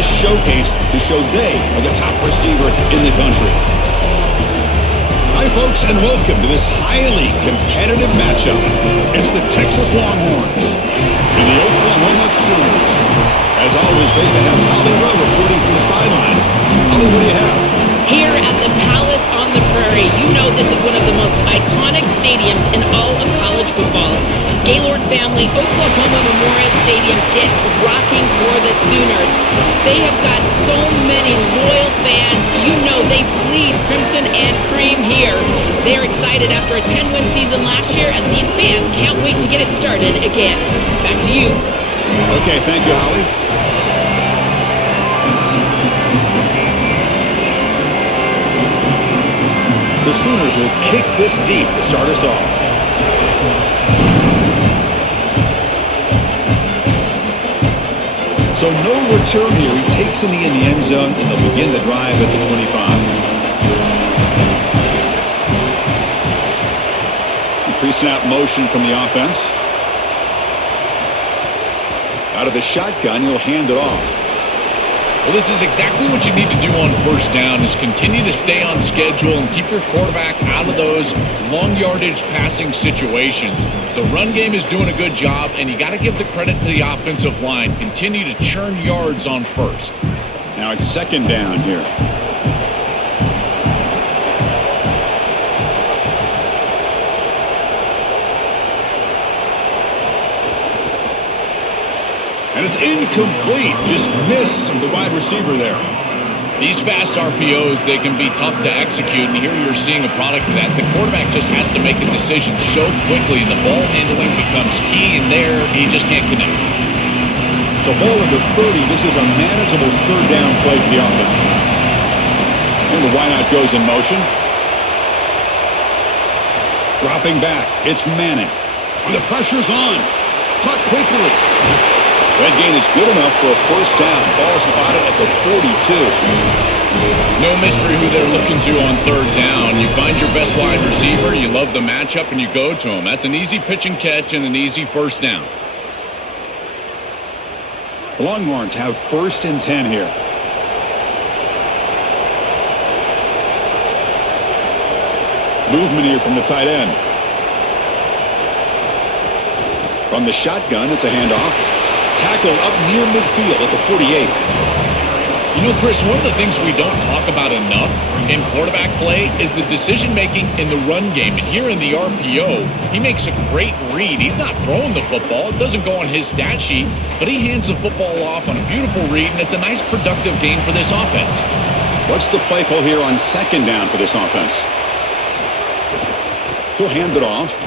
this showcase to show they are the top receiver in the country. Hi, folks, and welcome to this highly competitive matchup. It's the Texas Longhorns and the Oklahoma Sooners. As always, great to have Holly Rowe reporting from the sidelines. Holly, what do you have? Here at the Palace on the Prairie, you know this is one of the most iconic stadiums in all of college football. Gaylord family, Oklahoma Memorial Stadium gets rocking for the Sooners. They have got so many loyal fans. You know they bleed crimson and cream here. They are excited after a 10-win season last year, and these fans can't wait to get it started again. Back to you. Okay, thank you, Holly. The Sooners will kick this deep to start us off. So no return here. He takes in the end zone, and they'll begin the drive at the 25. Pre-snap motion from the offense. Out of the shotgun, he'll hand it off. Well, this is exactly what you need to do on first down, is continue to stay on schedule and keep your quarterback out of those long yardage passing situations. The run game is doing a good job, and you got to give the credit to the offensive line. Continue to churn yards on first. Now it's second down here. And it's incomplete. Just missed the wide receiver there. These fast RPOs, they can be tough to execute, and here you're seeing a product of that. The quarterback just has to make a decision so quickly, and the ball handling becomes key, and there he just can't connect. So ball at the 30. This is a manageable third down play for the offense. And the wideout goes in motion. Dropping back. It's Manning. And the pressure's on. Caught quickly. That gain is good enough for a first down. Ball spotted at the 42. No mystery who they're looking to on third down. You find your best wide receiver, you love the matchup, and you go to him. That's an easy pitch and catch and an easy first down. The Longhorns have first and 10 here. Movement here from the tight end. From the shotgun, it's a handoff. Tackled up near midfield at the 48. You know, Chris, one of the things we don't talk about enough in quarterback play is the decision-making in the run game. And here in the RPO, he makes a great read. He's not throwing the football. It doesn't go on his stat sheet, but he hands the football off on a beautiful read, and it's a nice productive game for this offense. What's the play call here on second down for this offense? He'll hand it off.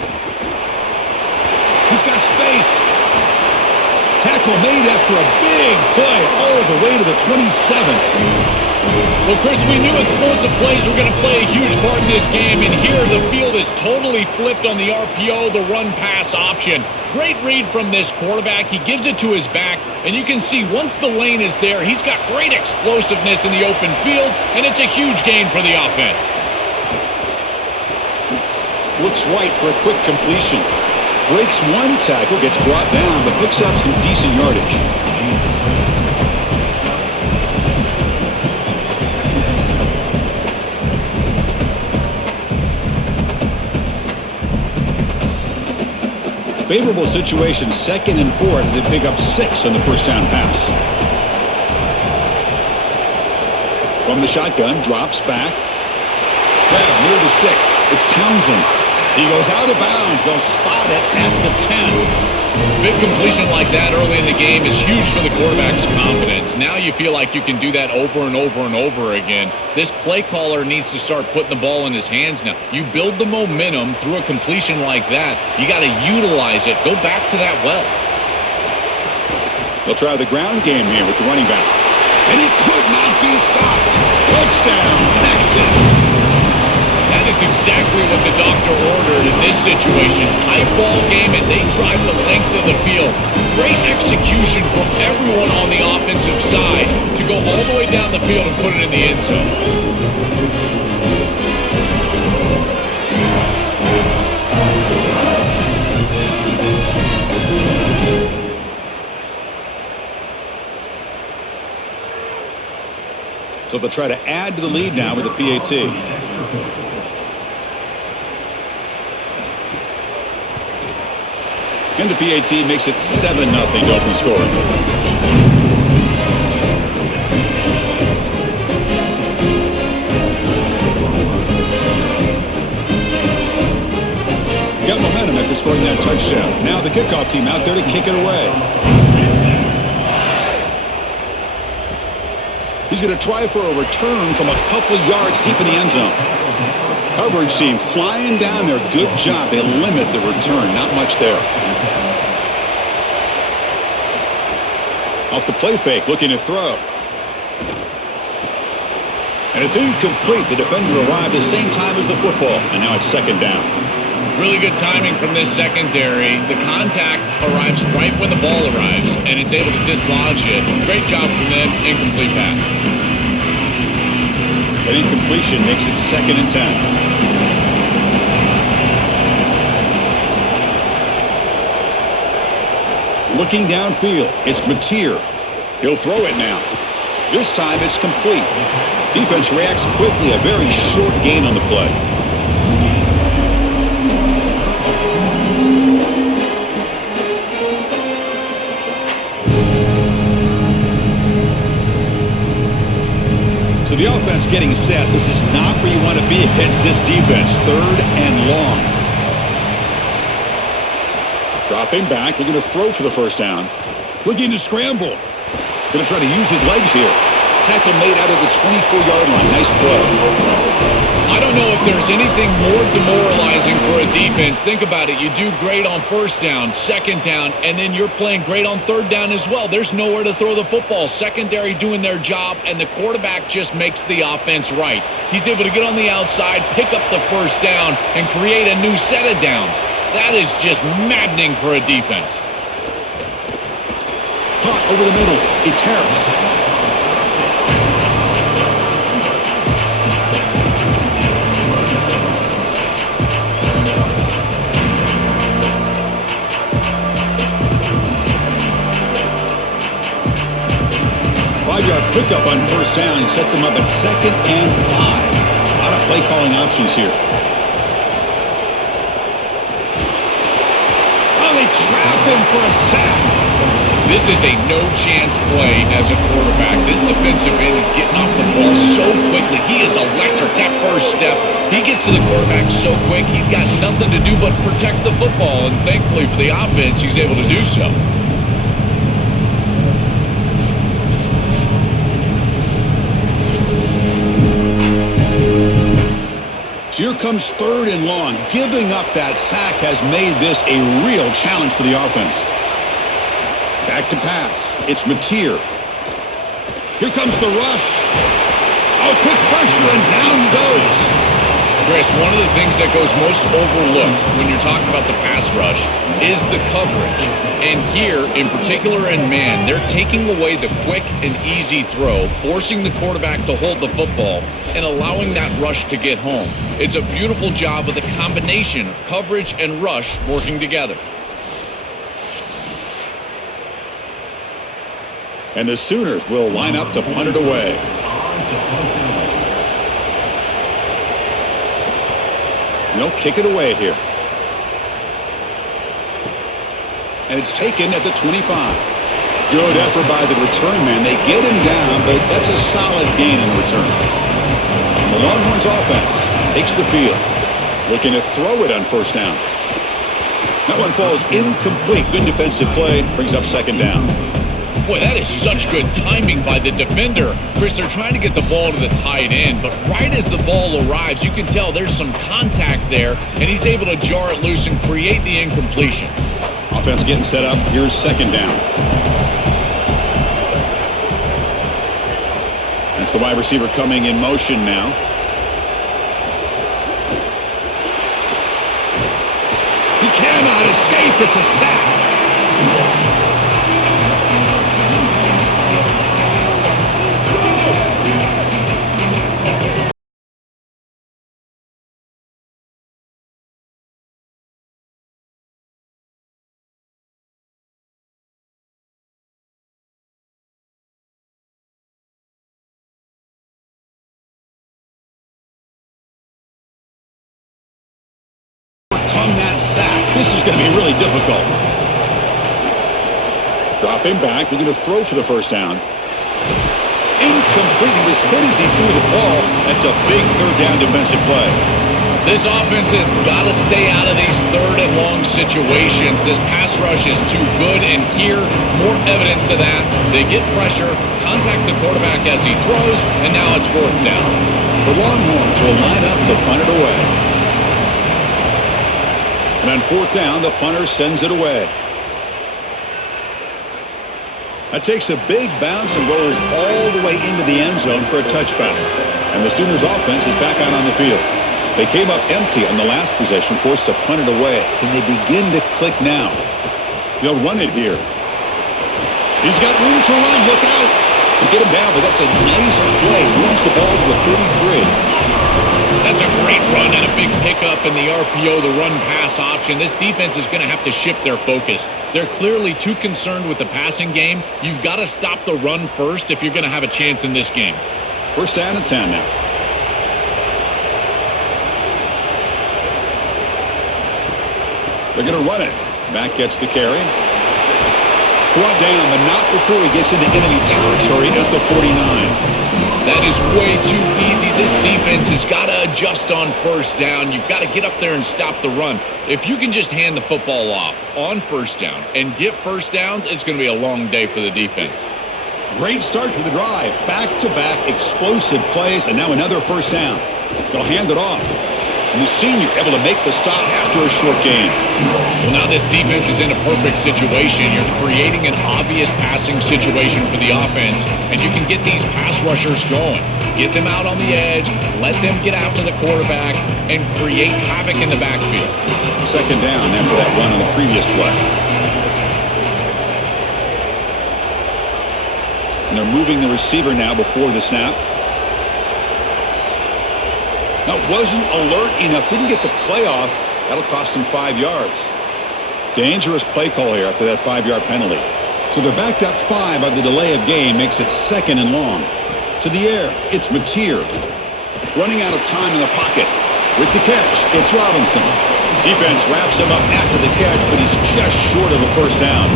He's got space. Tackle made after a big play all the way to the 27. Well, Chris, we knew explosive plays were going to play a huge part in this game, and here the field is totally flipped on the RPO, the run-pass option. Great read from this quarterback. He gives it to his back, and you can see once the lane is there, he's got great explosiveness in the open field, and it's a huge gain for the offense. Looks right for a quick completion. Breaks one tackle, gets brought down, but picks up some decent yardage. Favorable situation, second and 4. They pick up 6 on the first down pass. From the shotgun, drops back. Grab near the sticks. It's Townsend. He goes out of bounds. They'll spot it at the 10. Big completion like that early in the game is huge for the quarterback's confidence. Now you feel like you can do that over and over and over again. This play caller needs to start putting the ball in his hands now. You build the momentum through a completion like that. You got to utilize it. Go back to that well. They'll try the ground game here with the running back. And he could not be stopped. Touchdown, Texas. That is exactly what the doctor ordered in this situation. Tight ball game, and they drive the length of the field. Great execution from everyone on the offensive side to go all the way down the field and put it in the end zone. So they'll try to add to the lead now with a PAT. And the PAT makes it 7-0 to open scoring. Got momentum after scoring that touchdown. Now the kickoff team out there to kick it away. He's going to try for a return from a couple yards deep in the end zone. Coverage team flying down there. Good job. They limit the return. Not much there. Off the play fake, looking to throw. And it's incomplete. The defender arrived the same time as the football. And now it's second down. Really good timing from this secondary. The contact arrives right when the ball arrives, and it's able to dislodge it. Great job from them. Incomplete pass. An incompletion makes it 2nd and 10. Looking downfield, it's Mateer. He'll throw it now. This time it's complete. Defense reacts quickly. A very short gain on the play. So the offense getting set. This is not where you want to be against this defense. 3rd and long. Dropping back, looking to throw for the first down. Looking to scramble. Going to try to use his legs here. Tackle made out of the 24-yard line. Nice play. I don't know if there's anything more demoralizing for a defense. Think about it. You do great on 1st down, 2nd down, and then you're playing great on 3rd down as well. There's nowhere to throw the football. Secondary doing their job, and the quarterback just makes the offense right. He's able to get on the outside, pick up the 1st down, and create a new set of downs. That is just maddening for a defense. Caught over the middle. It's Harris. 5-yard pickup on 1st down. He sets him up at 2nd and 5. A lot of play calling options here. Oh, they trap him for a sack. This is a no-chance play as a quarterback. This defensive end is getting off the ball so quickly. He is electric. That first step, he gets to the quarterback so quick, he's got nothing to do but protect the football. And thankfully for the offense, he's able to do so. So here comes 3rd and long. Giving up that sack has made this a real challenge for the offense. Back to pass. It's Mateer. Here comes the rush. Oh, quick pressure, and down he goes. Chris, one of the things that goes most overlooked when you're talking about the pass rush is the coverage. And here, in particular in man, they're taking away the quick and easy throw, forcing the quarterback to hold the football, and allowing that rush to get home. It's a beautiful job of the combination of coverage and rush working together. And the Sooners will line up to punt it away. They'll kick it away here. And it's taken at the 25. Good effort by the return man. They get him down, but that's a solid gain in the return. The Longhorns offense takes the field. Looking to throw it on 1st down. That one falls incomplete. Good defensive play. Brings up 2nd down. Boy, that is such good timing by the defender. Chris, they're trying to get the ball to the tight end, but right as the ball arrives, you can tell there's some contact there, and he's able to jar it loose and create the incompletion. Offense getting set up. Here's 2nd down. That's the wide receiver coming in motion now. He cannot escape. It's a sack. This is going to be really difficult. Drop him back. Looking to throw for the first down. Incomplete. He was hit as he threw the ball. That's a big third down defensive play. This offense has got to stay out of these third and long situations. This pass rush is too good, and here, more evidence of that. They get pressure, contact the quarterback as he throws, and now it's fourth down. The Longhorns will line up to punt it away. And on fourth down, the punter sends it away. That takes a big bounce and rolls all the way into the end zone for a touchback. And the Sooners offense is back out on the field. They came up empty on the last possession, forced to punt it away. Can they begin to click now? They'll run it here. He's got room to run. Look out. They get him down, but that's a nice play. Moves the ball to the 33. That's a great run and a big pickup in the RPO, the run-pass option. This defense is going to have to shift their focus. They're clearly too concerned with the passing game. You've got to stop the run first if you're going to have a chance in this game. First down and 10 now. They're going to run it. Back gets the carry. Brought down, but not before he gets into enemy territory at the 49. That is way too easy. This defense has got to adjust on first down. You've got to get up there and stop the run. If you can just hand the football off on first down and get first downs, it's going to be a long day for the defense. Great start to the drive. Back-to-back explosive plays, and now another first down. They'll hand it off. And the senior able to make the stop after a short gain. Well, now this defense is in a perfect situation. You're creating an obvious passing situation for the offense, and you can get these pass rushers going. Get them out on the edge, let them get after the quarterback, and create havoc in the backfield. Second down after that run on the previous play. And they're moving the receiver now before the snap. Now, wasn't alert enough, didn't get the play off. That'll cost him 5 yards. Dangerous play call here after that 5-yard penalty. So they're backed up 5 on the delay of game, makes it second and long. To the air, it's Mateer. Running out of time in the pocket. With the catch, it's Robinson. Defense wraps him up after the catch, but he's just short of a first down.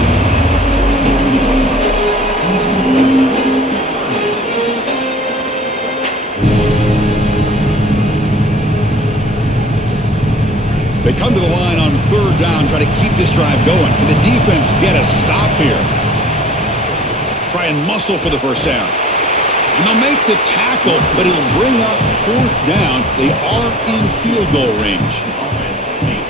They come to the line on third down, try to keep this drive going. Can the defense get a stop here? Try and muscle for the first down. And they'll make the tackle, but it'll bring up fourth down. They are in field goal range.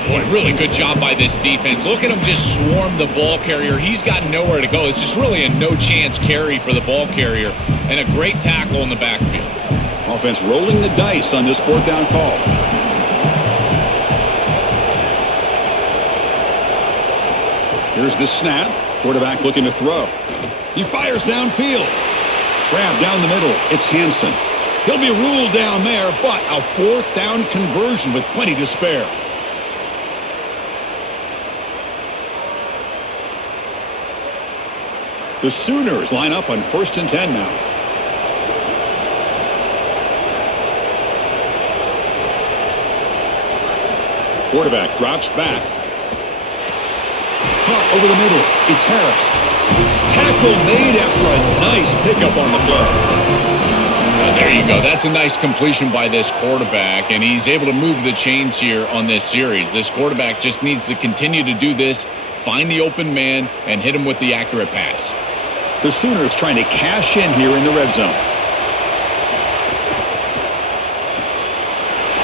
Boy, really good job by this defense. Look at him just swarm the ball carrier. He's got nowhere to go. It's just really a no-chance carry for the ball carrier, and a great tackle in the backfield. Offense rolling the dice on this fourth down call. Here's the snap. Quarterback looking to throw. He fires downfield. Grab down the middle. It's Hansen. He'll be ruled down there, but a fourth down conversion with plenty to spare. The Sooners line up on 1st and 10 now. Quarterback drops back. Caught over the middle. It's Harris. Tackle made after a nice pickup on the play. There you go. That's a nice completion by this quarterback, and he's able to move the chains here on this series. This quarterback just needs to continue to do this, find the open man, and hit him with the accurate pass. The Sooners trying to cash in here in the red zone.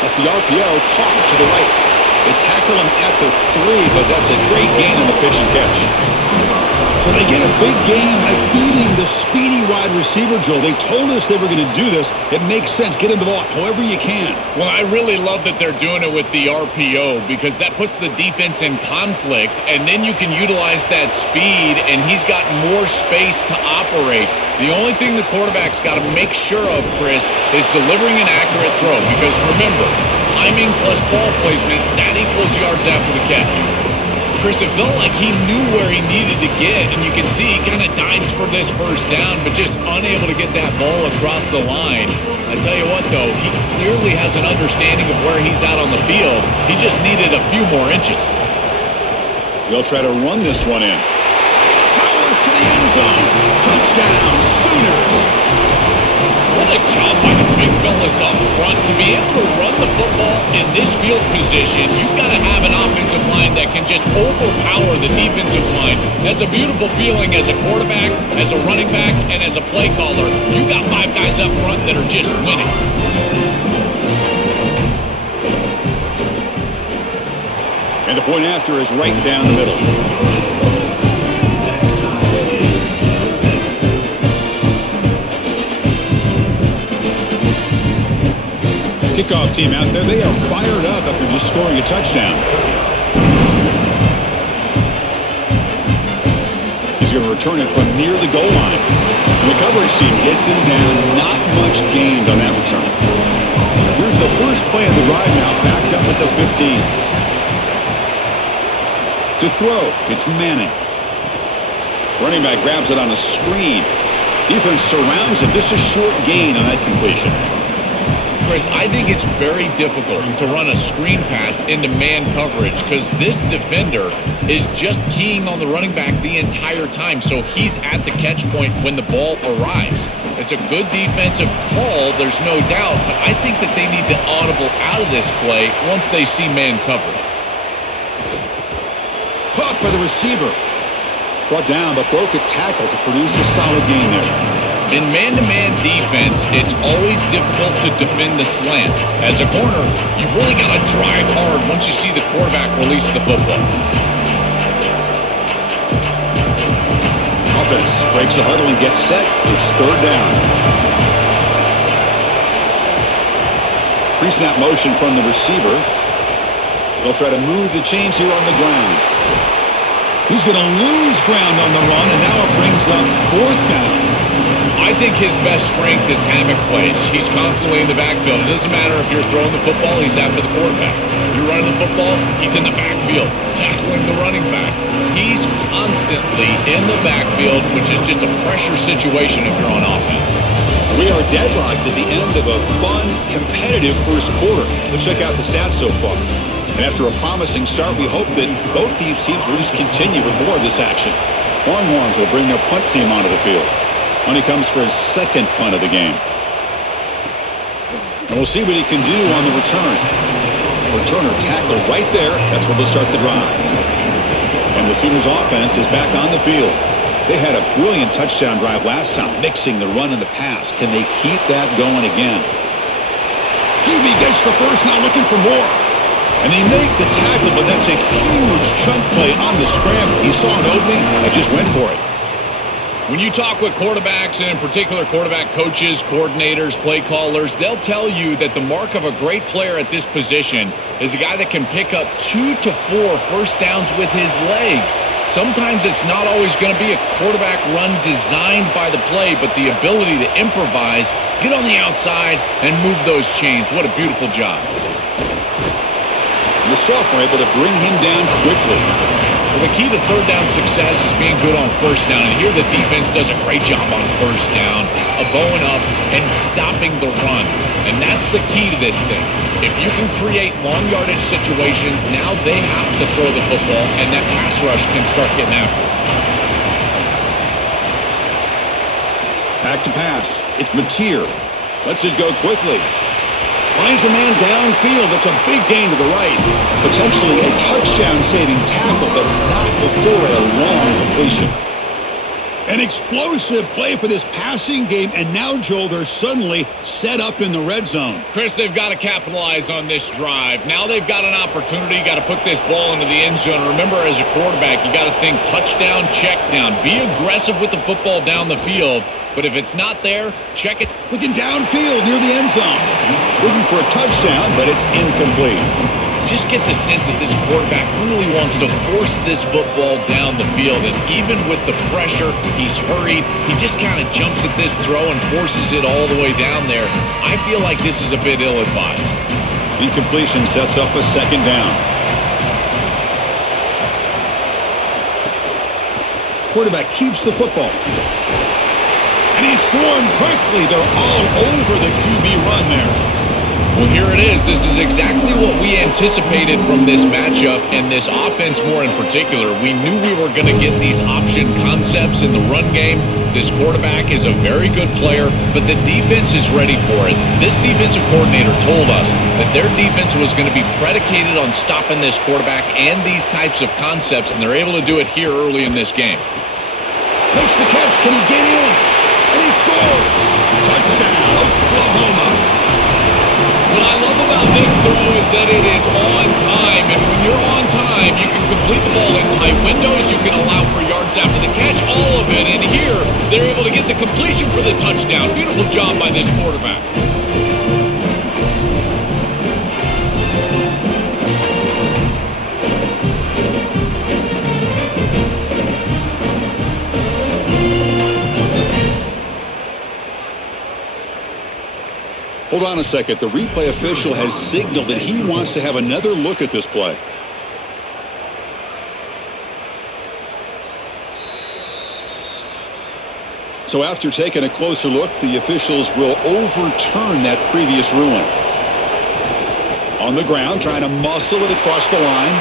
Off the RPO, caught to the right. They tackle him at the 3, but that's a great gain on the pitch and catch. So they get a big gain by feeding the speedy wide receiver, Joe. They told us they were going to do this. It makes sense. Get him the ball however you can. Well, I really love that they're doing it with the RPO because that puts the defense in conflict, and then you can utilize that speed, and he's got more space to operate. The only thing the quarterback's got to make sure of, Chris, is delivering an accurate throw because remember, timing plus ball placement, that equals yards after the catch. Chris, it felt like he knew where he needed to get, and you can see he kind of dives for this first down, but just unable to get that ball across the line. I tell you what, though, he clearly has an understanding of where he's at on the field. He just needed a few more inches. They'll try to run this one in. Powers to the end zone. Touchdown, Sooners. What a job by the big fellas up front. To be able to run the football in this field position, you've got to have an offensive line that can just overpower the defensive line. That's a beautiful feeling as a quarterback, as a running back, and as a play caller. You got 5 guys up front that are just winning. And the point after is right down the middle. Kickoff team out there, they are fired up after just scoring a touchdown. He's going to return it from near the goal line. And the coverage team gets him down. Not much gained on that return. Here's the first play of the drive now, backed up at the 15. To throw, it's Manning. Running back grabs it on a screen. Defense surrounds him. Just a short gain on that completion. Chris, I think it's very difficult to run a screen pass into man coverage because this defender is just keying on the running back the entire time, so he's at the catch point when the ball arrives. It's a good defensive call, there's no doubt, but I think that they need to audible out of this play once they see man coverage. Caught by the receiver. Brought down, but broke a tackle to produce a solid gain there. In man-to-man defense, it's always difficult to defend the slant. As a corner, you've really got to drive hard once you see the quarterback release the football. Offense breaks the huddle and gets set. It's third down. Pre-snap motion from the receiver. They'll try to move the chains here on the ground. He's going to lose ground on the run, and now it brings up fourth down. I think his best strength is havoc plays. He's constantly in the backfield. It doesn't matter if you're throwing the football, he's after the quarterback. You're running the football, he's in the backfield, tackling the running back. He's constantly in the backfield, which is just a pressure situation if you're on offense. We are deadlocked at the end of a fun, competitive first quarter. Let's check out the stats so far. And after a promising start, we hope that both these teams will just continue with more of this action. Longhorns will bring their punt team onto the field. When he comes for his second punt of the game. And we'll see what he can do on the return. Returner tackled right there. That's where they'll start the drive. And the Sooners offense is back on the field. They had a brilliant touchdown drive last time, mixing the run and the pass. Can they keep that going again? QB gets the first, now looking for more. And they make the tackle, but that's a huge chunk play on the scramble. He saw an opening and just went for it. When you talk with quarterbacks, and in particular quarterback coaches, coordinators, play callers, they'll tell you that the mark of a great player at this position is a guy that can pick up 2 to 4 first downs with his legs. Sometimes it's not always going to be a quarterback run designed by the play, but the ability to improvise, get on the outside, and move those chains. What a beautiful job. And the sophomore able to bring him down quickly. Well, the key to third down success is being good on first down. And here the defense does a great job on first down, bowing up and stopping the run. And that's the key to this thing. If you can create long yardage situations, now they have to throw the football, and that pass rush can start getting after it. Back to pass. It's Mateer. Lets it go quickly. Finds a man downfield. That's a big gain to the right. Potentially a touchdown-saving tackle, but not before a long completion. An explosive play for this passing game, and now, Joel, they're suddenly set up in the red zone. Chris, they've got to capitalize on this drive. Now they've got an opportunity. You got to put this ball into the end zone. Remember, as a quarterback, you got to think touchdown, check down. Be aggressive with the football down the field. But if it's not there, check it. Looking downfield near the end zone. Looking for a touchdown, but it's incomplete. Just get the sense that this quarterback really wants to force this football down the field. And even with the pressure, he's hurried. He just kind of jumps at this throw and forces it all the way down there. I feel like this is a bit ill-advised. Incompletion sets up a second down. Quarterback keeps the football. And he's swarmed quickly. They're all over the QB run there. Well, here it is. This is exactly what we anticipated from this matchup and this offense more in particular. We knew we were going to get these option concepts in the run game. This quarterback is a very good player, but the defense is ready for it. This defensive coordinator told us that their defense was going to be predicated on stopping this quarterback and these types of concepts, and they're able to do it here early in this game. Makes the catch. Can he get in? And he scores. Touchdown, Oklahoma. What I love about this throw is that it is on time, and when you're on time, you can complete the ball in tight windows, you can allow for yards after the catch, all of it, and here, they're able to get the completion for the touchdown. Beautiful job by this quarterback. Hold on a second. The replay official has signaled that he wants to have another look at this play. So after taking a closer look, the officials will overturn that previous ruling. On the ground, trying to muscle it across the line.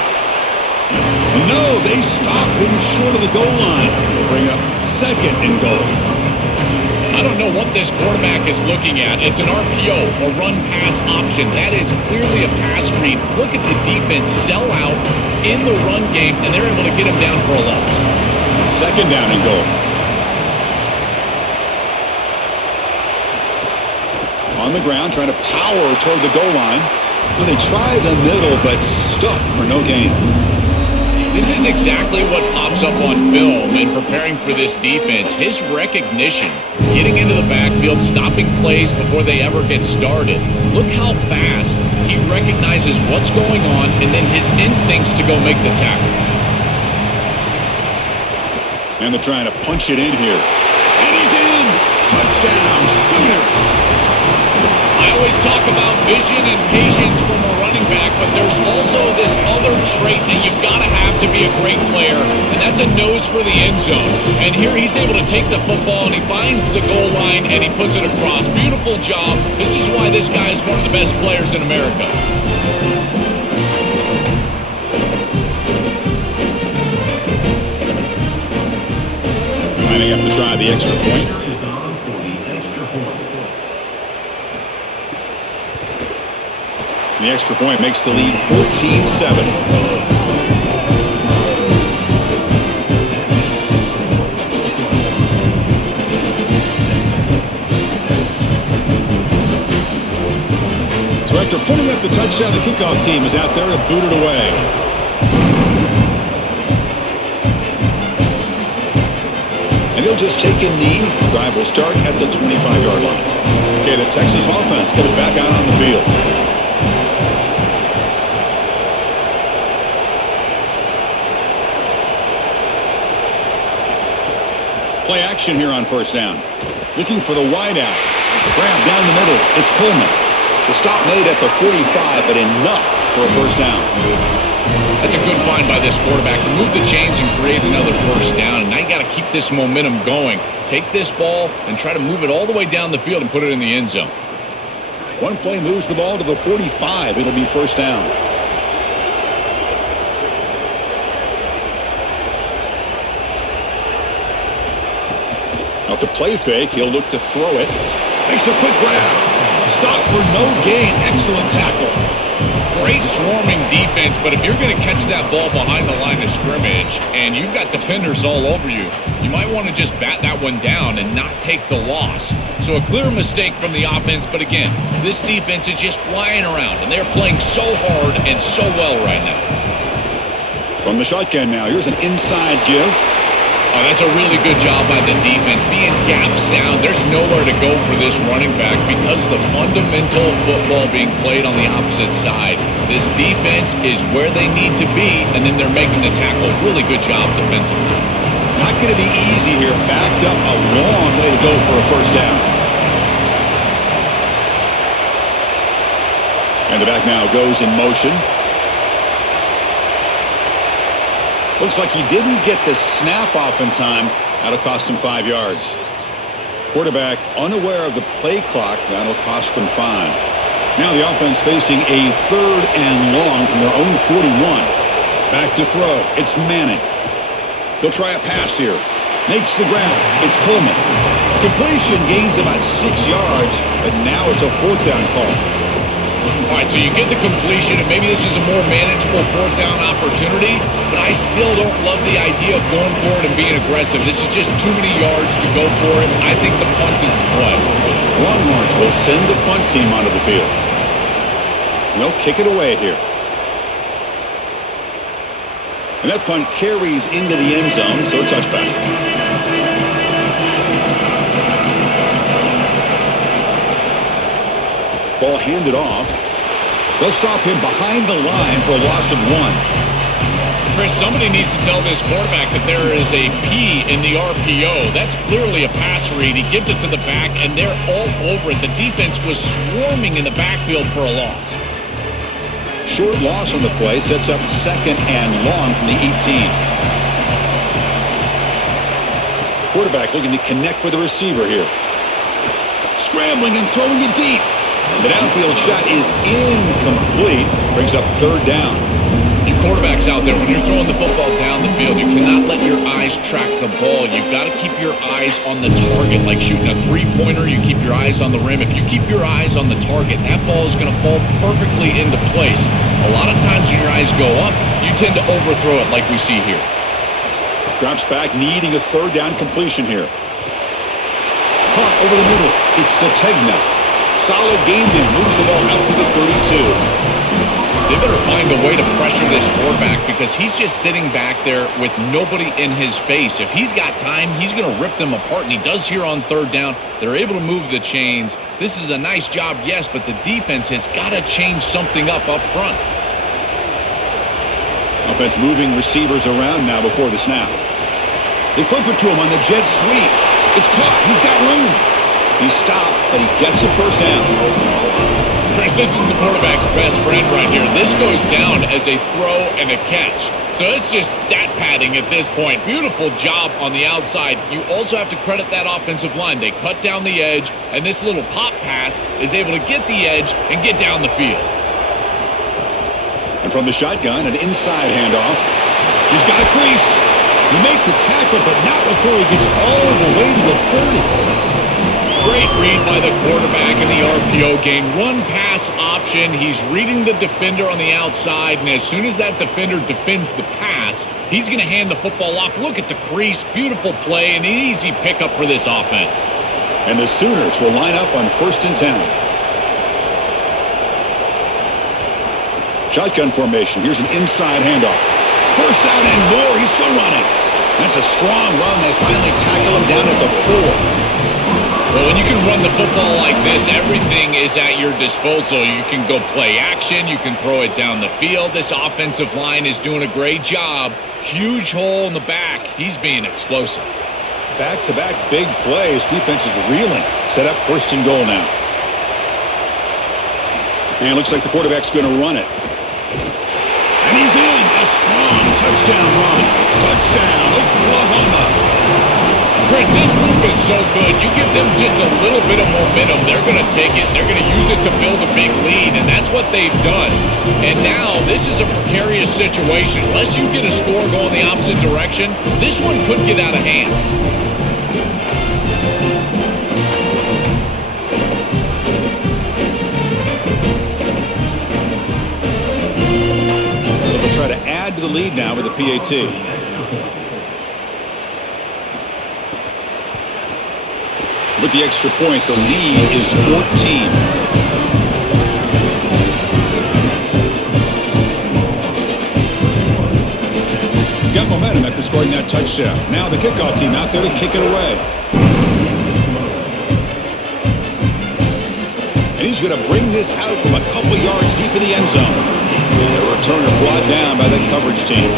No, they stop him short of the goal line. Bring up 2nd and goal. I don't know what this quarterback is looking at. It's an RPO, a run-pass option. That is clearly a pass read. Look at the defense sell out in the run game, and they're able to get him down for a loss. 2nd down and goal. On the ground, trying to power toward the goal line. Well, they try the middle, but stuffed for no gain. This is exactly what pops up on film and preparing for this defense. His recognition, getting into the backfield, stopping plays before they ever get started. Look how fast he recognizes what's going on and then his instincts to go make the tackle. And they're trying to punch it in here. And he's in! Touchdown, Sooners! I always talk about vision and patience from a running back, but there's also this other trait that you've got to have to be a great player, and that's a nose for the end zone. And here he's able to take the football, and he finds the goal line, and he puts it across. Beautiful job. This is why this guy is one of the best players in America. Lining up to try the extra point. The extra point makes the lead 14-7. So after putting up the touchdown, the kickoff team is out there to boot it away. And he'll just take a knee. Drive will start at the 25-yard line. Okay, the Texas offense comes back out on the field. Play action here on 1st down. Looking for the wide out. Grab down the middle. It's Coleman. The stop made at the 45, but enough for a 1st down. That's a good find by this quarterback to move the chains and create another 1st down. And now you got to keep this momentum going. Take this ball and try to move it all the way down the field and put it in the end zone. One play moves the ball to the 45. It'll be 1st down. Off the play fake, he'll look to throw it. Makes a quick grab. Stop for no gain. Excellent tackle. Great swarming defense, but if you're going to catch that ball behind the line of scrimmage and you've got defenders all over you, you might want to just bat that one down and not take the loss. So a clear mistake from the offense, but again, this defense is just flying around, and they're playing so hard and so well right now. From the shotgun now, here's an inside give. Oh, that's a really good job by the defense. Being gap sound, there's nowhere to go for this running back because of the fundamental football being played on the opposite side. This defense is where they need to be, and then they're making the tackle. Really good job defensively. Not going to be easy here. Backed up a long way to go for a 1st down. And the back now goes in motion. Looks like he didn't get the snap off in time. That'll cost him 5 yards. Quarterback unaware of the play clock. That'll cost them 5. Now the offense facing a 3rd and long from their own 41. Back to throw. It's Manning. He'll try a pass here. Makes the ground. It's Coleman. Completion gains about 6 yards, but now it's a 4th down call. All right, so you get the completion, and maybe this is a more manageable 4th down opportunity, but I still don't love the idea of going for it and being aggressive. This is just too many yards to go for it. I think the punt is the play. Longhorns will send the punt team onto the field. They'll kick it away here. And that punt carries into the end zone, so a touchback. Ball handed off. They'll stop him behind the line for a loss of 1. Chris, somebody needs to tell this quarterback that there is a P in the RPO. That's clearly a pass read. He gives it to the back, and they're all over it. The defense was swarming in the backfield for a loss. Short loss on the play sets up 2nd and long from the 18. Quarterback looking to connect with the receiver here. Scrambling and throwing it deep. The downfield shot is incomplete. Brings up 3rd down. You quarterbacks out there, when you're throwing the football down the field, you cannot let your eyes track the ball. You've got to keep your eyes on the target, like shooting a 3-pointer. You keep your eyes on the rim. If you keep your eyes on the target, that ball is going to fall perfectly into place. A lot of times when your eyes go up, you tend to overthrow it like we see here. Drops back, needing a 3rd down completion here. Caught over the middle. It's Sategna. Solid gain there. Moves the ball out to the 32. They better find a way to pressure this quarterback because he's just sitting back there with nobody in his face. If he's got time, he's going to rip them apart, and he does here on 3rd down. They're able to move the chains. This is a nice job, yes, but the defense has got to change something up front. Offense moving receivers around now before the snap. They flip it to him on the jet sweep. It's caught. He's got room. He's stopped, but he gets a 1st down. Chris, this is the quarterback's best friend right here. This goes down as a throw and a catch. So it's just stat padding at this point. Beautiful job on the outside. You also have to credit that offensive line. They cut down the edge, and this little pop pass is able to get the edge and get down the field. And from the shotgun, an inside handoff. He's got a crease. He makes the tackle, but not before he gets all the way to the 30. Great read by the quarterback in the RPO game. Run pass option. He's reading the defender on the outside, and as soon as that defender defends the pass, he's going to hand the football off. Look at the crease. Beautiful play, and an easy pickup for this offense. And the Sooners will line up on 1st and 10. Shotgun formation. Here's an inside handoff. 1st down and more. He's still running. That's a strong run. They finally tackle him down at the 4. Well, when you can run the football like this, everything is at your disposal. You can go play action. You can throw it down the field. This offensive line is doing a great job. Huge hole in the back. He's being explosive. Back-to-back big plays. Defense is reeling. Set up 1st and goal now. And it looks like the quarterback's going to run it. And he's in. A strong touchdown run. Touchdown, Oklahoma. Chris, this group is so good. You give them just a little bit of momentum, they're going to take it. They're going to use it to build a big lead, and that's what they've done. And now this is a precarious situation. Unless you get a score going the opposite direction, this one could get out of hand. They'll try to add to the lead now with the PAT. With the extra point, the lead is 14. Got momentum after scoring that touchdown. Now the kickoff team out there to kick it away. And he's going to bring this out from a couple yards deep in the end zone. And the returner brought down by the coverage team.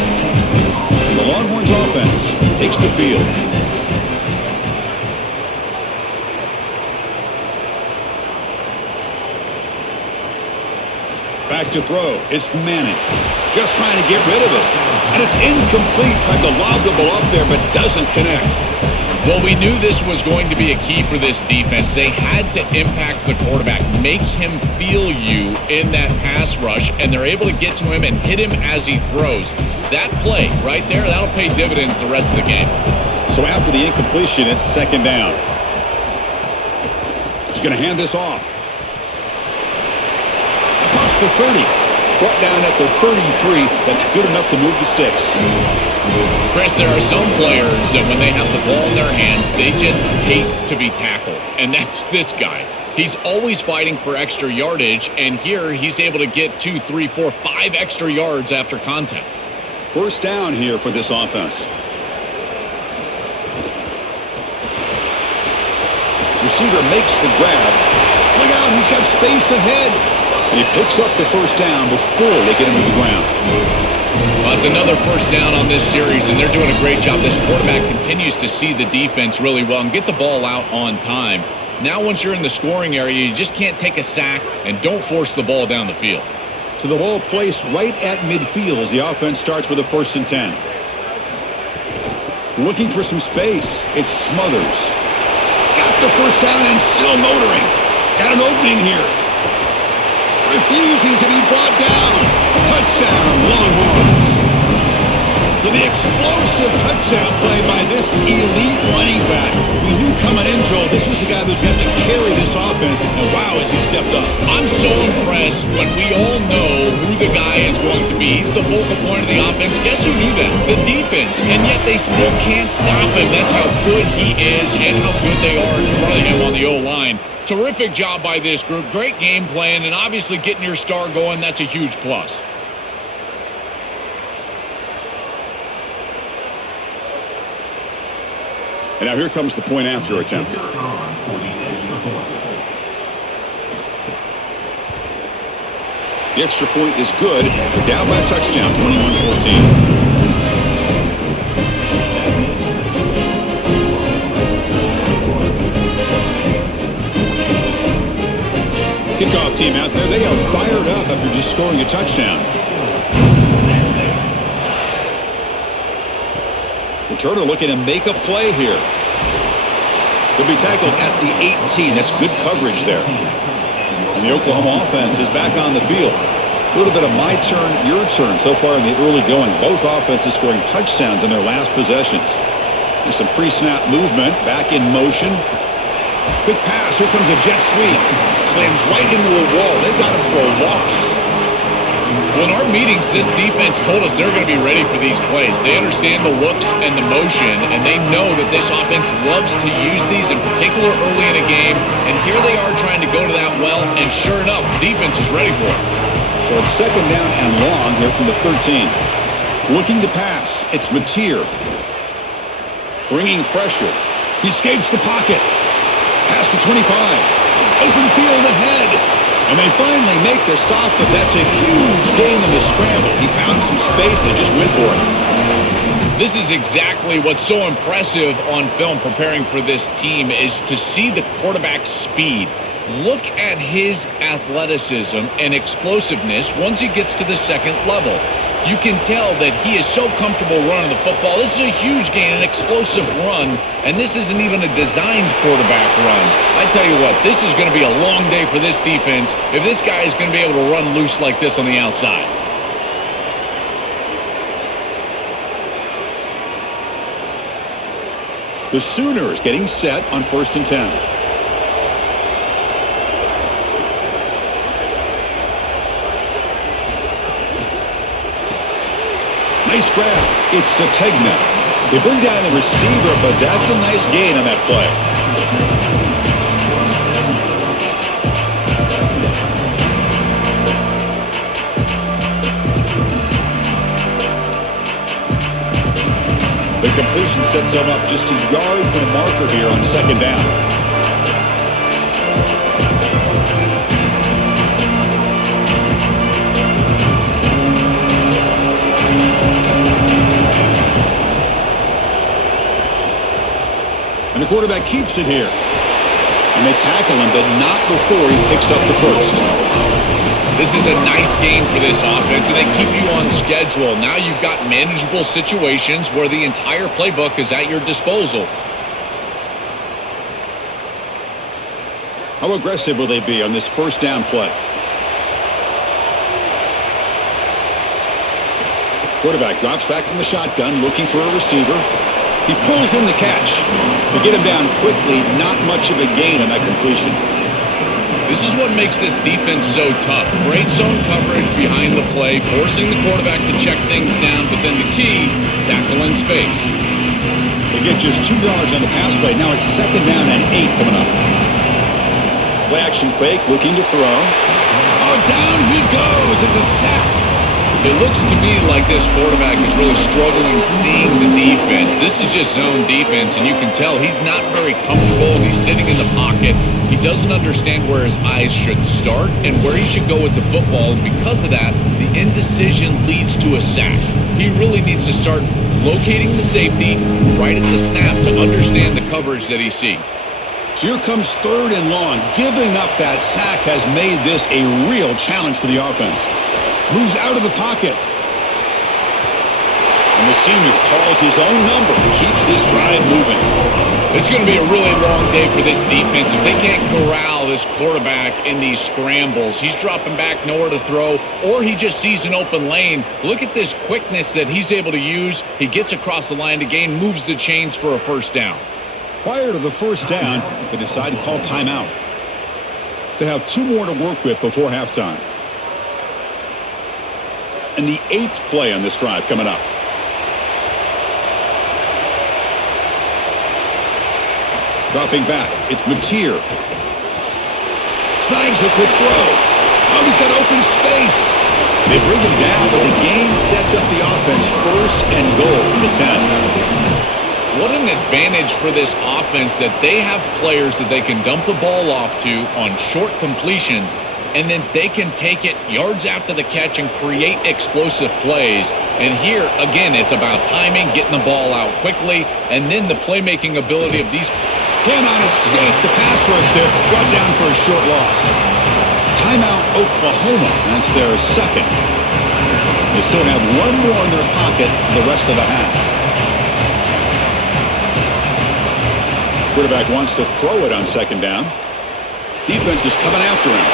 The Longhorns offense takes the field. Back to throw. It's Manning. Just trying to get rid of it. And it's incomplete. Tried to lob the ball up there, but doesn't connect. Well, we knew this was going to be a key for this defense. They had to impact the quarterback, make him feel you in that pass rush, and they're able to get to him and hit him as he throws. That play right there, that'll pay dividends the rest of the game. So after the incompletion, it's second down. He's going to hand this off. Across the 30. Brought down at the 33. That's good enough to move the sticks. Chris, there are some players that when they have the ball in their hands, they just hate to be tackled. And that's this guy. He's always fighting for extra yardage, and here he's able to get 2, 3, 4, 5 extra yards after contact. First down here for this offense. Receiver makes the grab. Look out, he's got space ahead. And he picks up the first down before they get him to the ground. Well, it's another first down on this series, and they're doing a great job. This quarterback continues to see the defense really well and get the ball out on time. Now once you're in the scoring area, you just can't take a sack and don't force the ball down the field. So the ball placed right at midfield as the offense starts with a 1st and 10. Looking for some space. It's Smothers. He's got the first down and still motoring. Got an opening here. Refusing to be brought down. Touchdown, Longhorns. So the explosive touchdown play by this elite running back. We knew coming in, Joel, this was the guy that was going to have to carry this offense, and wow, has he stepped up. I'm so impressed when we all know who the guy is going to be. He's the focal point of the offense. Guess who knew that? The defense. And yet they still can't stop him. That's how good he is and how good they are in front of him on the O-line. Terrific job by this group. Great game plan, and obviously getting your star going, that's a huge plus. And now here comes the point after attempt. The extra point is good. They're down by a touchdown, 21-14. Kickoff team out there, they are fired up after just scoring a touchdown. Returner looking to make a play here. He'll be tackled at the 18. That's good coverage there. And the Oklahoma offense is back on the field. A little bit of my turn, your turn so far in the early going. Both offenses scoring touchdowns in their last possessions. There's some pre-snap movement, back in motion. Quick pass, here comes a jet sweep. Slams right into a wall. They've got him for a loss. Well, in our meetings, this defense told us they're going to be ready for these plays. They understand the looks and the motion, and they know that this offense loves to use these, in particular early in a game. And here they are trying to go to that well, and sure enough, defense is ready for it. So it's second down and long here from the 13. Looking to pass. It's Mateer. Bringing pressure. He escapes the pocket. Past the 25. Open field ahead. And they finally make the stop, but that's a huge gain in the scramble. He found some space and just went for it. This is exactly what's so impressive on film preparing for this team is to see the quarterback's speed. Look at his athleticism and explosiveness once he gets to the second level. You can tell that he is so comfortable running the football. This is a huge gain, an explosive run, and this isn't even a designed quarterback run. I tell you what, this is going to be a long day for this defense if this guy is going to be able to run loose like this on the outside. The Sooners getting set on 1st and 10. Nice grab. It's Sategna. They bring down the receiver, but that's a nice gain on that play. The completion sets them up just a yard for the marker here on second down. And the quarterback keeps it here. And they tackle him, but not before he picks up the first. This is a nice game for this offense, and they keep you on schedule. Now you've got manageable situations where the entire playbook is at your disposal. How aggressive will they be on this first down play? Quarterback drops back from the shotgun, looking for a receiver. He pulls in the catch. To get him down quickly, not much of a gain on that completion. This is what makes this defense so tough. Great zone coverage behind the play, forcing the quarterback to check things down, but then the key, tackle in space. They get just 2 yards on the pass play. Now it's 2nd down and 8 coming up. Play action fake, looking to throw. Oh, down he goes. It's a sack. It looks to me like this quarterback is really struggling seeing the defense. This is just zone defense, and you can tell he's not very comfortable. He's sitting in the pocket. He doesn't understand where his eyes should start and where he should go with the football. And because of that, the indecision leads to a sack. He really needs to start locating the safety right at the snap to understand the coverage that he sees. So here comes 3rd and long. Giving up that sack has made this a real challenge for the offense. Moves out of the pocket. And the senior calls his own number and keeps this drive moving. It's going to be a really long day for this defense. If they can't corral this quarterback in these scrambles, he's dropping back, nowhere to throw, or he just sees an open lane. Look at this quickness that he's able to use. He gets across the line to gain, moves the chains for a first down. Prior to the first down, they decide to call timeout. They have 2 more to work with before halftime. And the 8th play on this drive coming up. Dropping back, it's Mateer. Snags a quick throw. Oh, he's got open space. They bring him down, but the game sets up the offense 1st and goal from the 10. What an advantage for this offense that they have players that they can dump the ball off to on short completions, and then they can take it yards after the catch and create explosive plays. And here, again, it's about timing, getting the ball out quickly, and then the playmaking ability of these. Cannot escape the pass rush there. Brought down for a short loss. Timeout, Oklahoma. That's their 2nd. They still have 1 more in their pocket for the rest of the half. Quarterback wants to throw it on 2nd down. Defense is coming after him.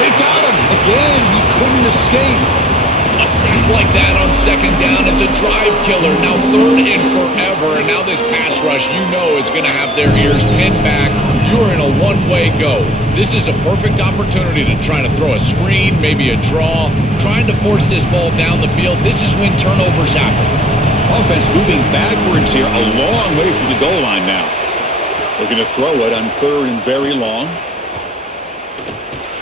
They've got him. Again, he couldn't escape. A sack like that on 2nd down is a drive killer. Now 3rd and forever, and now this pass rush, you know, is going to have their ears pinned back. You're in a one-way go. This is a perfect opportunity to try to throw a screen, maybe a draw, trying to force this ball down the field. This is when turnovers happen. Offense moving backwards here, a long way from the goal line now. They're going to throw it on 3rd and very long.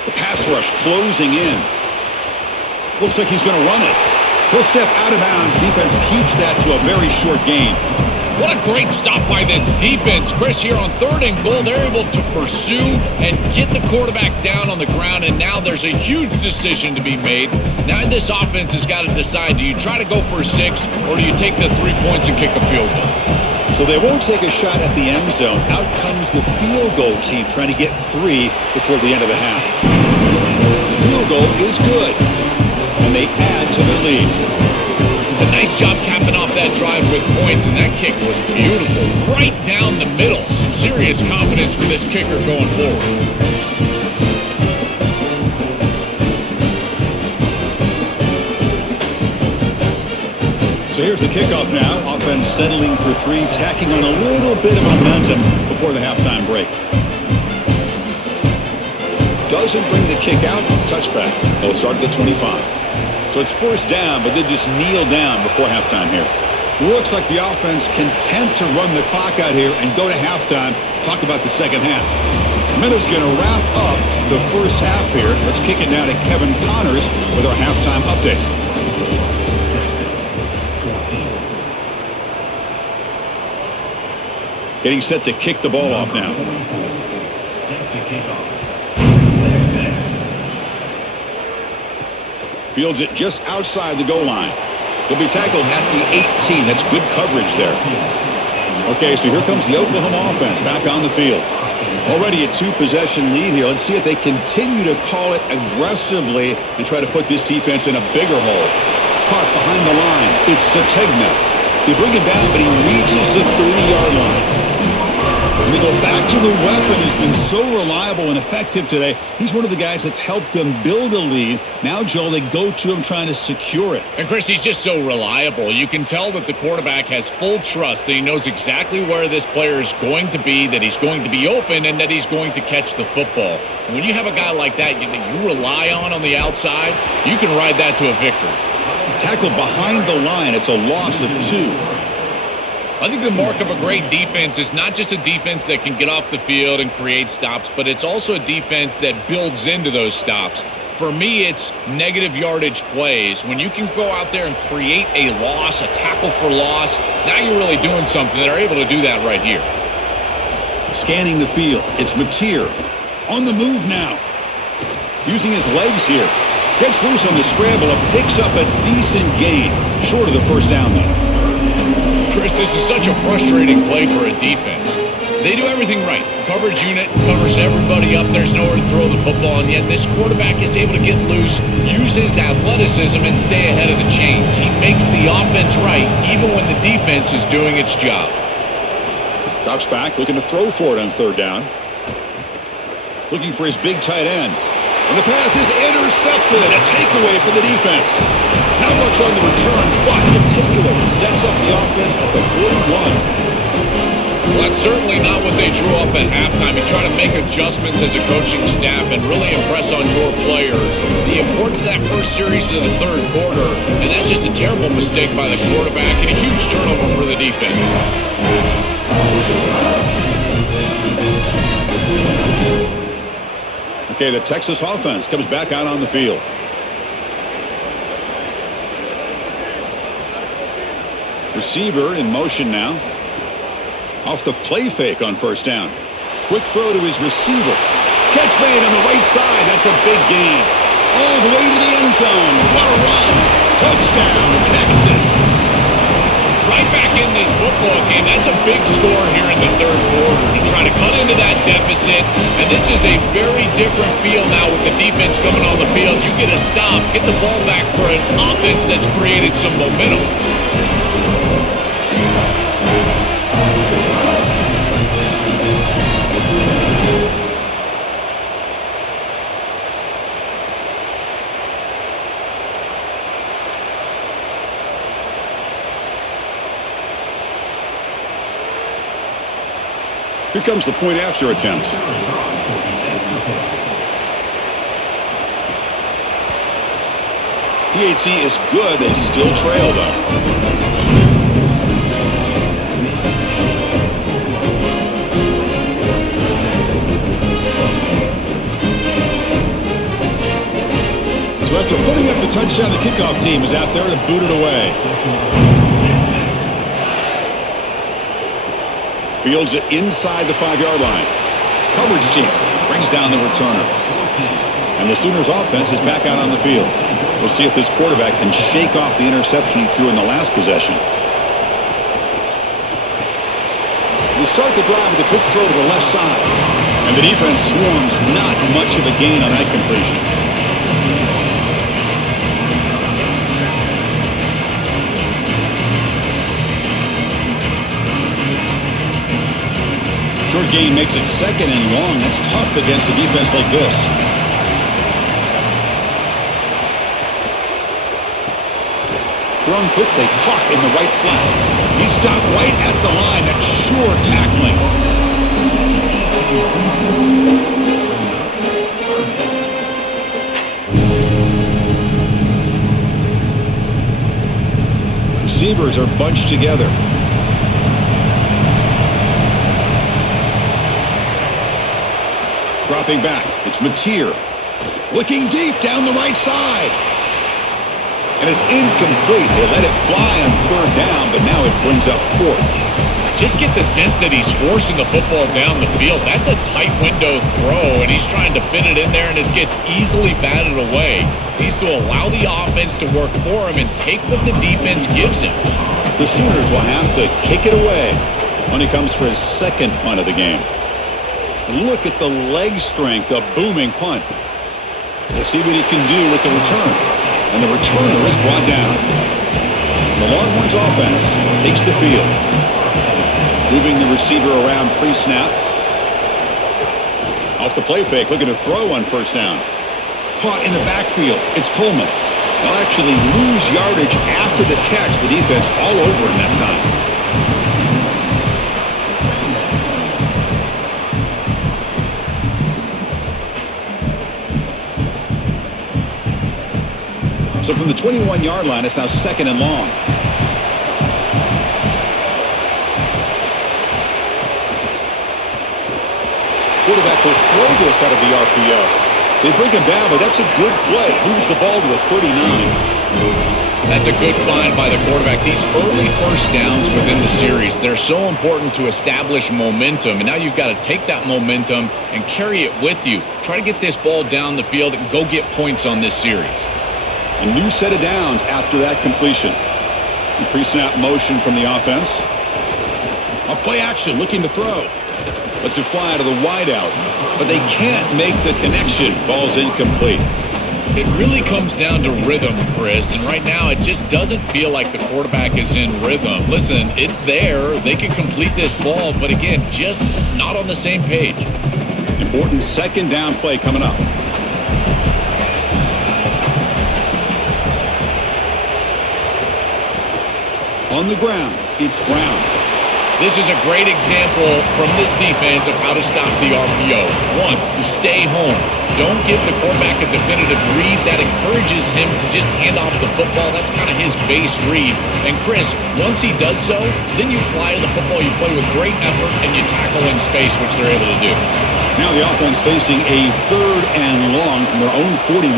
The pass rush closing in. Looks like he's going to run it. He'll step out of bounds. Defense keeps that to a very short gain. What a great stop by this defense. Chris, here on 3rd and goal, they're able to pursue and get the quarterback down on the ground, and now there's a huge decision to be made. Now this offense has got to decide, do you try to go for 6, or do you take the 3 points and kick a field goal? So they won't take a shot at the end zone. Out comes the field goal team trying to get 3 before the end of the half. The field goal is good, and they add to their lead. It's a nice job capping off that drive with points, and that kick was beautiful. Right down the middle. Some serious confidence for this kicker going forward. So here's the kickoff now. Offense settling for 3, tacking on a little bit of momentum before the halftime break. Doesn't bring the kick out. Touchback. They'll start at the 25. So it's 1st down, but they just kneel down before halftime here. Looks like the offense content to run the clock out here and go to halftime. Talk about the second half. Minutes going to wrap up the first half here. Let's kick it now to Kevin Connors with our halftime update. Getting set to kick the ball off now. Set to kick off. Fields it just outside the goal line. He'll be tackled at the 18. That's good coverage there. Okay, so here comes the Oklahoma offense back on the field. Already a 2-possession lead here. Let's see if they continue to call it aggressively and try to put this defense in a bigger hole. Caught behind the line. It's Sategna. They bring him down, but he reaches the 30-yard line. And they go back to the the weapon has been so reliable and effective today. He's one of the guys that's helped them build a lead. Now, Joel, they go to him trying to secure it. And, Chris, he's just so reliable. You can tell that the quarterback has full trust that he knows exactly where this player is going to be, that he's going to be open, and that he's going to catch the football. And when you have a guy like that you rely on the outside, you can ride that to a victory. Tackled behind the line. It's a loss of 2. I think the mark of a great defense is not just a defense that can get off the field and create stops, but it's also a defense that builds into those stops. For me, it's negative yardage plays. When you can go out there and create a loss, a tackle for loss, now you're really doing something. They're able to do that right here. Scanning the field. It's Mateer. On the move now. Using his legs here. Gets loose on the scramble and picks up a decent gain. Short of the first down, though. Chris, this is such a frustrating play for a defense. They do everything right. Coverage unit covers everybody up. There's nowhere to throw the football, and yet this quarterback is able to get loose, use his athleticism, and stay ahead of the chains. He makes the offense right, even when the defense is doing its job. Drops back, looking to throw for it on third down. Looking for his big tight end. And the pass is intercepted. A takeaway for the defense. Not much on the return, but the takeaway sets up the offense at the 41. Well, that's certainly not what they drew up at halftime. You try to make adjustments as a coaching staff and really impress on your players. The importance of that first series of the third quarter, and that's just a terrible mistake by the quarterback and a huge turnover for the defense. Okay, the Texas offense comes back out on the field. Receiver in motion now. Off the play fake on first down. Quick throw to his receiver. Catch made on the right side. That's a big gain. All the way to the end zone. What a run. Touchdown, Texas. Right back in this football game. That's a big score here in the third quarter to try to cut into that deficit. And this is a very different feel now with the defense coming on the field. You get a stop, get the ball back for an offense that's created some momentum. Here comes the point after attempt. PHC is good and still trail, though. So after putting up the touchdown, the kickoff team is out there to boot it away. Fields it inside the 5-yard line. Coverage team brings down the returner. And the Sooners offense is back out on the field. We'll see if this quarterback can shake off the interception he threw in the last possession. They start the drive with a quick throw to the left side. And the defense swarms, not much of a gain on that completion. Short gain makes it second and long. That's tough against a defense like this. Thrown quickly, caught in the right flat. He stopped right at the line. That's sure tackling. Receivers are bunched together. Dropping back, it's Mateer. Looking deep down the right side. And it's incomplete. They let it fly on third down, but now it brings up fourth. Just get the sense that he's forcing the football down the field. That's a tight window throw, and he's trying to fit it in there, and it gets easily batted away. He needs to allow the offense to work for him and take what the defense gives him. The Sooners will have to kick it away when he comes for his second punt of the game. Look at the leg strength, a booming punt. We'll see what he can do with the return. And the returner is brought down. The Longhorns offense takes the field. Moving the receiver around pre-snap. Off the play fake, looking to throw on first down. Caught in the backfield. It's Coleman. They'll actually lose yardage after the catch. The defense all over him that time. So from the 21-yard line, it's now 2nd and long. Quarterback will throw this out of the RPO. They bring him down, but that's a good play. Moves the ball to the 39. That's a good find by the quarterback. These early first downs within the series, they're so important to establish momentum. And now you've got to take that momentum and carry it with you. Try to get this ball down the field and go get points on this series. A new set of downs after that completion. The pre-snap motion from the offense. A play action, looking to throw. Lets it fly out of the wideout, but they can't make the connection. Ball's incomplete. It really comes down to rhythm, Chris, and right now it just doesn't feel like the quarterback is in rhythm. Listen, it's there. They can complete this ball, but again, just not on the same page. Important 2nd down play coming up. On the ground, it's Brown. This is a great example from this defense of how to stop the RPO. 1, stay home. Don't give the quarterback a definitive read. That encourages him to just hand off the football. That's kind of his base read. And Chris, once he does so, then you fly to the football, you play with great effort, and you tackle in space, which they're able to do. Now the offense facing a 3rd and long from their own 41.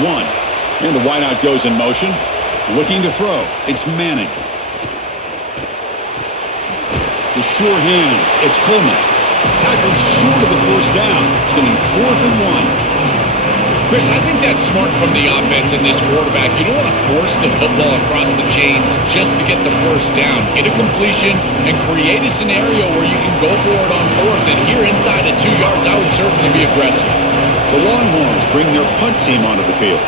And the wideout goes in motion. Looking to throw. It's Manning. The sure hands. It's Coleman. Tackled short of the first down. It's getting 4th and 1. Chris, I think that's smart from the offense and this quarterback. You don't want to force the football across the chains just to get the first down. Get a completion and create a scenario where you can go for it on 4th. And here inside at 2 yards, I would certainly be aggressive. The Longhorns bring their punt team onto the field.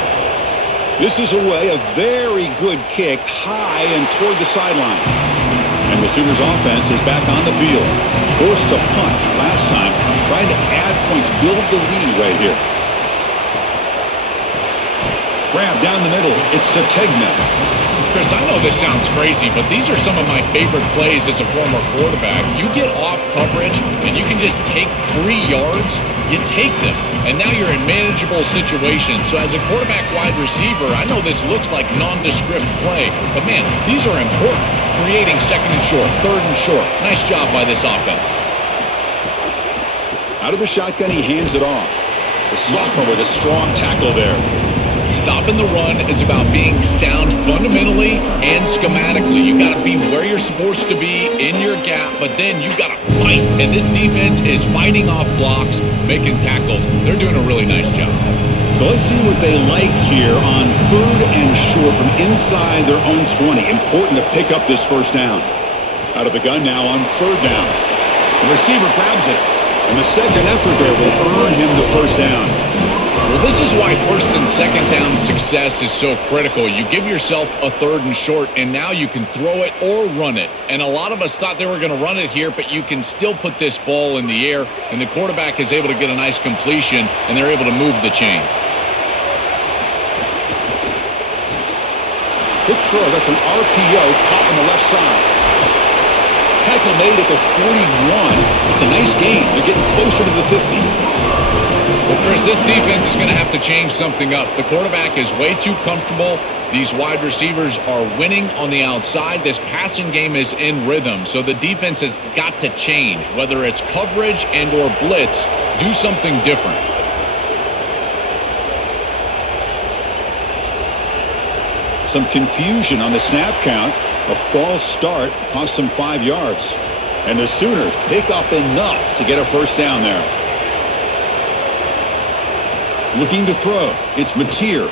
This is away, a very good kick high and toward the sideline. And the Sooners offense is back on the field. Forced to punt last time, trying to add points, build the lead right here. Grab down the middle, it's Sategna. Chris, I know this sounds crazy, but these are some of my favorite plays as a former quarterback. You get off coverage and you can just take 3 yards, you take them. And now you're in manageable situations. So as a quarterback wide receiver, I know this looks like nondescript play, but man, these are important. Creating 2nd and short, 3rd and short. Nice job by this offense. Out of the shotgun, he hands it off. The sophomore with a strong tackle there. Stopping the run is about being sound fundamentally and schematically. You got to be where you're supposed to be in your gap, but then you got to fight. And this defense is fighting off blocks, making tackles. They're doing a really nice job. So let's see what they like here on 3rd and short from inside their own 20. Important to pick up this first down. Out of the gun now on 3rd down. The receiver grabs it, and the second effort there will earn him the first down. Well, this is why 1st and 2nd down success is so critical. You give yourself a 3rd and short, and now you can throw it or run it. And a lot of us thought they were going to run it here, but you can still put this ball in the air, and the quarterback is able to get a nice completion, and they're able to move the chains. Quick throw, that's an RPO caught on the left side. Tackle made at the 41. It's a nice gain. They're getting closer to the 50. Well, Chris, this defense is going to have to change something up. The quarterback is way too comfortable. These wide receivers are winning on the outside. This passing game is in rhythm, so the defense has got to change. Whether it's coverage and or blitz, do something different. Some confusion on the snap count. A false start cost them 5 yards. And the Sooners pick up enough to get a first down there. Looking to throw. It's Mateer.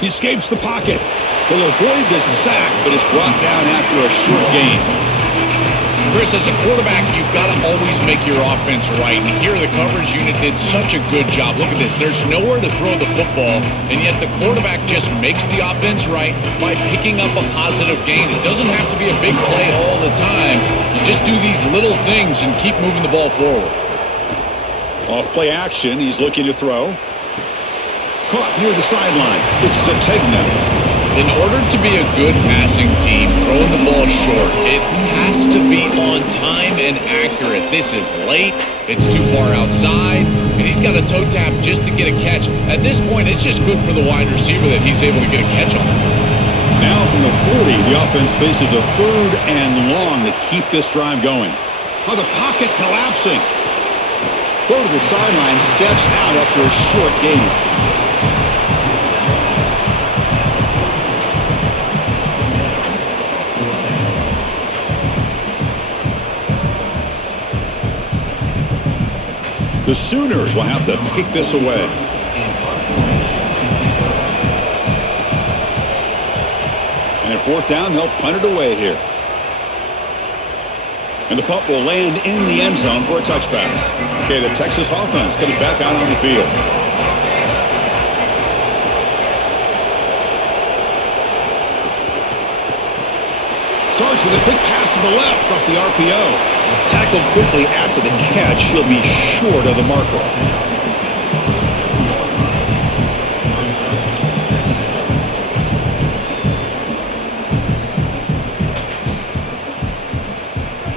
He escapes the pocket. He'll avoid the sack, but is brought down after a short gain. Chris, as a quarterback, you've got to always make your offense right. And here the coverage unit did such a good job. Look at this. There's nowhere to throw the football, and yet the quarterback just makes the offense right by picking up a positive gain. It doesn't have to be a big play all the time. You just do these little things and keep moving the ball forward. Off play action, he's looking to throw. Caught near the sideline. It's Sategna. In order to be a good passing team, throwing the ball short, it has to be on time and accurate. This is late, it's too far outside, and he's got a toe tap just to get a catch. At this point, it's just good for the wide receiver that he's able to get a catch on. Now from the 40, the offense faces a 3rd and long to keep this drive going. Oh, the pocket collapsing. Throw to the sideline, steps out after a short gain. The Sooners will have to kick this away. And at 4th down, they'll punt it away here. And the punt will land in the end zone for a touchback. Okay, the Texas offense comes back out on the field. Starts with a quick pass to the left off the RPO. Tackled quickly after the catch. He'll be short of the marker.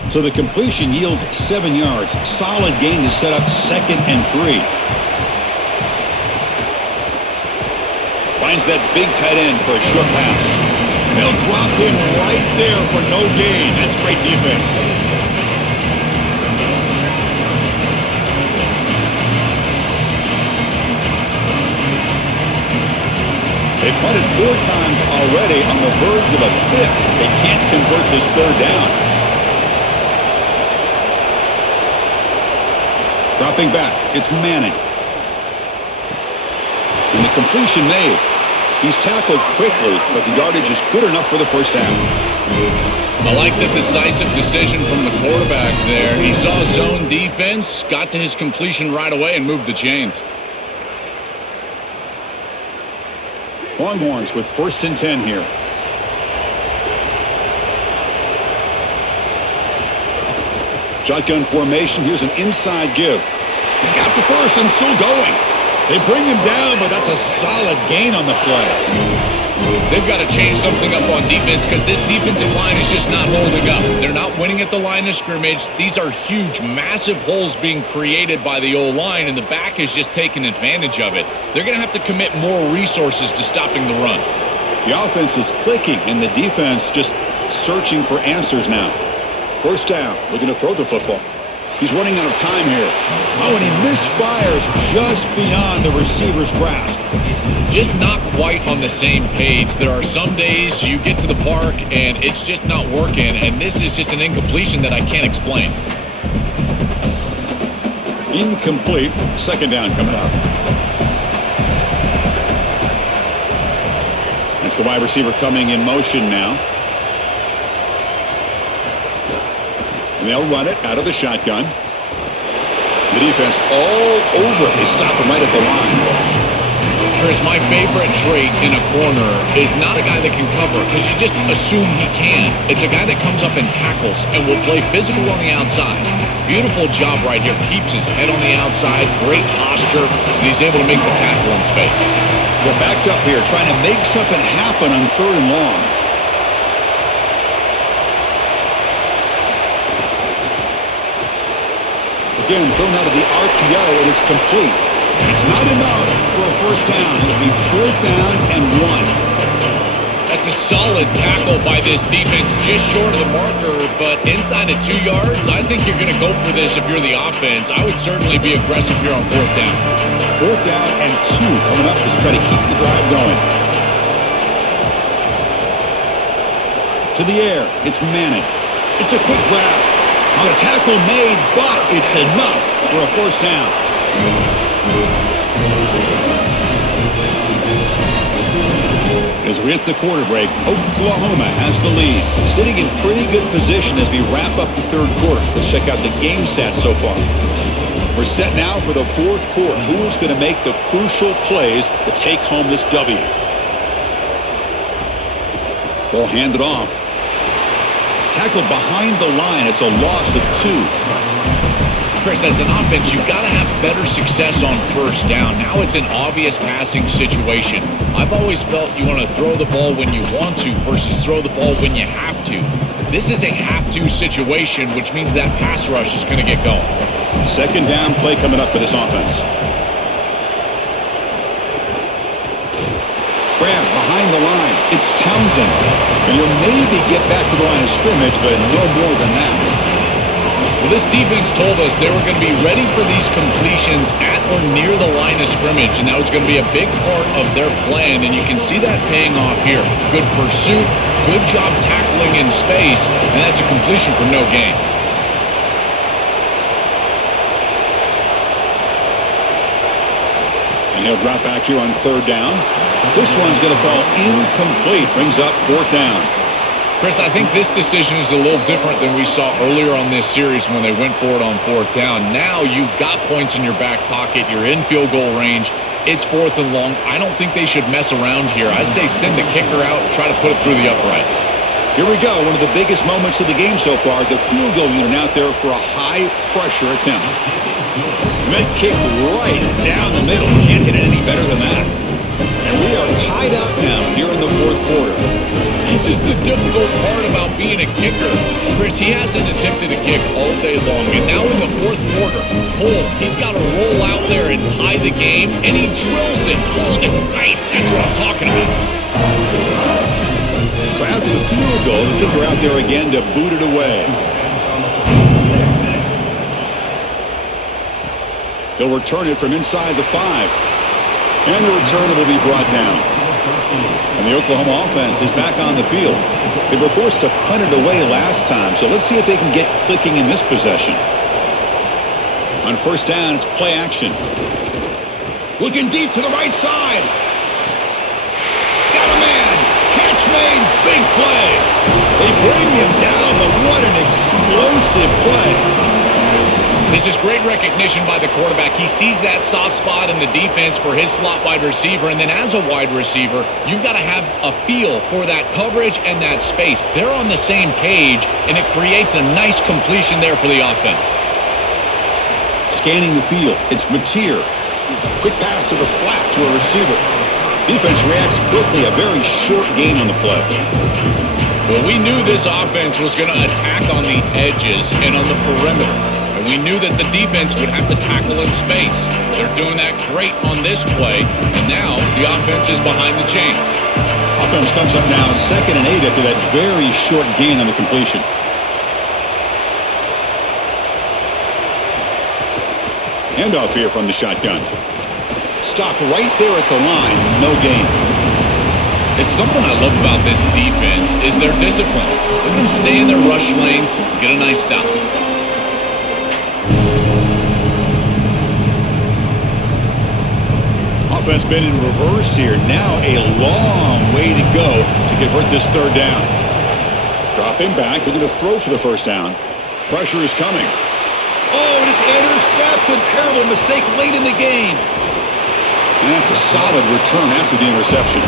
So the completion yields 7 yards. Solid gain to set up 2nd and 3. Finds that big tight end for a short pass. They'll drop him right there for no gain. That's great defense. They punted 4 times already, on the verge of a 5th. They can't convert this 3rd down. Dropping back, it's Manning. And the completion made. He's tackled quickly, but the yardage is good enough for the 1st down. I like the decisive decision from the quarterback there. He saw zone defense, got to his completion right away, and moved the chains. Longhorns with 1st and 10 here. Shotgun formation. Here's an inside give. He's got the 1st and still going. They bring him down, but that's a solid gain on the play. They've got to change something up on defense because this defensive line is just not holding up. They're not winning at the line of scrimmage. These are huge, massive holes being created by the O-line, and the back is just taking advantage of it. They're going to have to commit more resources to stopping the run. The offense is clicking, and the defense just searching for answers now. 1st down, looking to throw the football. He's running out of time here. Oh, and he misfires just beyond the receiver's grasp. Just not quite on the same page. There are some days you get to the park and it's just not working, and this is just an incompletion that I can't explain. Incomplete. 2nd down coming up. It's the wide receiver coming in motion now. And they'll run it out of the shotgun. The defense all over. They stop him right at the line. Chris, my favorite trait in a corner is not a guy that can cover because you just assume he can. It's a guy that comes up and tackles and will play physical on the outside. Beautiful job right here. Keeps his head on the outside. Great posture. And he's able to make the tackle in space. They're backed up here trying to make something happen on 3rd and long. Again, thrown out of the RPO, and it's complete. It's not enough for a 1st down. It'll be 4th down and 1. That's a solid tackle by this defense, just short of the marker, but inside of 2 yards, I think you're going to go for this if you're the offense. I would certainly be aggressive here on 4th down. 4th down and 2 coming up as they try to keep the drive going. To the air, it's Manning. It's a quick grab. On the tackle made, but it's enough for a 1st down. As we hit the quarter break, Oklahoma has the lead. Sitting in pretty good position as we wrap up the 3rd quarter. Let's check out the game stats so far. We're set now for the 4th quarter. Who is going to make the crucial plays to take home this W? Ball handed off. Tackled behind the line. It's a loss of 2. Chris, as an offense, you've got to have better success on first down. Now it's an obvious passing situation. I've always felt you want to throw the ball when you want to versus throw the ball when you have to. This is a have-to situation, which means that pass rush is going to get going. Second down play coming up for this offense. Grab behind the line. It's Townsend. And you'll maybe get back to the line of scrimmage, but no more than that. Well, this defense told us they were going to be ready for these completions at or near the line of scrimmage, and that was going to be a big part of their plan, and you can see that paying off here. Good pursuit, good job tackling in space, and that's a completion for no gain. And he'll drop back here on third down. This one's going to fall incomplete. Brings up fourth down. Chris, I think this decision is a little different than we saw earlier on this series when they went for it on fourth down. Now you've got points in your back pocket. You're in field goal range. It's fourth and long. I don't think they should mess around here. I say send the kicker out and try to put it through the uprights. Here we go. One of the biggest moments of the game so far. The field goal unit out there for a high-pressure attempt. Mid kick right down the middle. Can't hit it any better than that. And we are tied up now here in the fourth quarter. This is the difficult part about being a kicker. Chris, he hasn't attempted a kick all day long. And now in the fourth quarter, Cole, he's got to roll out there and tie the game. And he drills it cold as ice. That's what I'm talking about. So after the field goal, the kicker out there again to boot it away. He'll return it from inside the 5. And the return will be brought down. And the Oklahoma offense is back on the field. They were forced to punt it away last time, so let's see if they can get clicking in this possession. On first down, it's play action. Looking deep to the right side. Got a man. Catch made. Big play. They bring him down, but what an explosive play. This is great recognition by the quarterback. He sees that soft spot in the defense for his slot wide receiver, and then as a wide receiver, you've got to have a feel for that coverage and that space. They're on the same page, and it creates a nice completion there for the offense. Scanning the field, it's Mateer. Quick pass to the flat to a receiver. Defense reacts quickly, a very short gain on the play. Well, we knew this offense was going to attack on the edges and on the perimeter. And we knew that the defense would have to tackle in space. They're doing that great on this play, and now the offense is behind the chains. Offense comes up now 2nd and 8 after that very short gain on the completion. Handoff here from the shotgun. Stopped right there at the line, no gain. It's something I love about this defense is their discipline. Let them stay in their rush lanes, get a nice stop. Offense been in reverse here. Now a long way to go to convert this third down. Dropping back, looking to throw for the first down. Pressure is coming. Oh, and it's intercepted. Terrible mistake late in the game. And that's a solid return after the interception.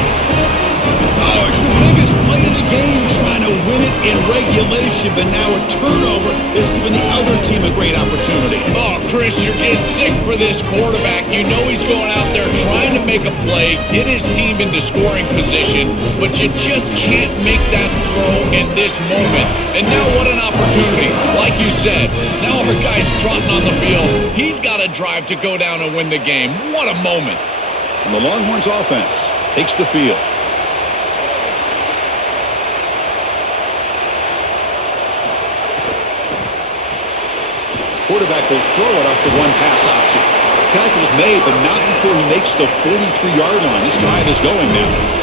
Oh, it's the biggest play of the game, trying to win it in regulation, but now a turnover is giving the other team a great opportunity. Oh, Chris, you're just sick for this quarterback. You know he's going out there trying to make a play, get his team into scoring position, but you just can't make that throw in this moment. And now what an opportunity. Like you said, now our guy's trotting on the field. He's got a drive to go down and win the game. What a moment. And the Longhorns offense takes the field. Quarterback will throw it off the one-pass option. Tackle's made, but not before he makes the 43-yard line. This drive is going now.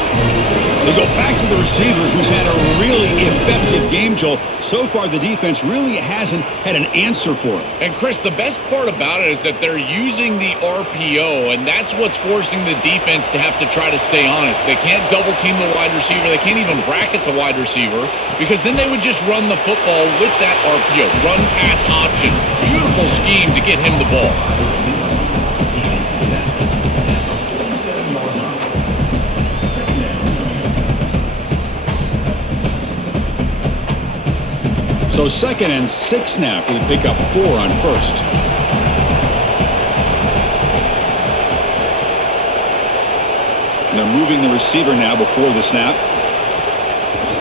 They go back to the receiver, who's had a really effective game, Joel. So far, the defense really hasn't had an answer for it. And, Chris, the best part about it is that they're using the RPO, and that's what's forcing the defense to have to try to stay honest. They can't double-team the wide receiver. They can't even bracket the wide receiver because then they would just run the football with that RPO, run-pass option. Beautiful scheme to get him the ball. So 2nd and 6 now. They pick up 4 on first. And they're moving the receiver now before the snap.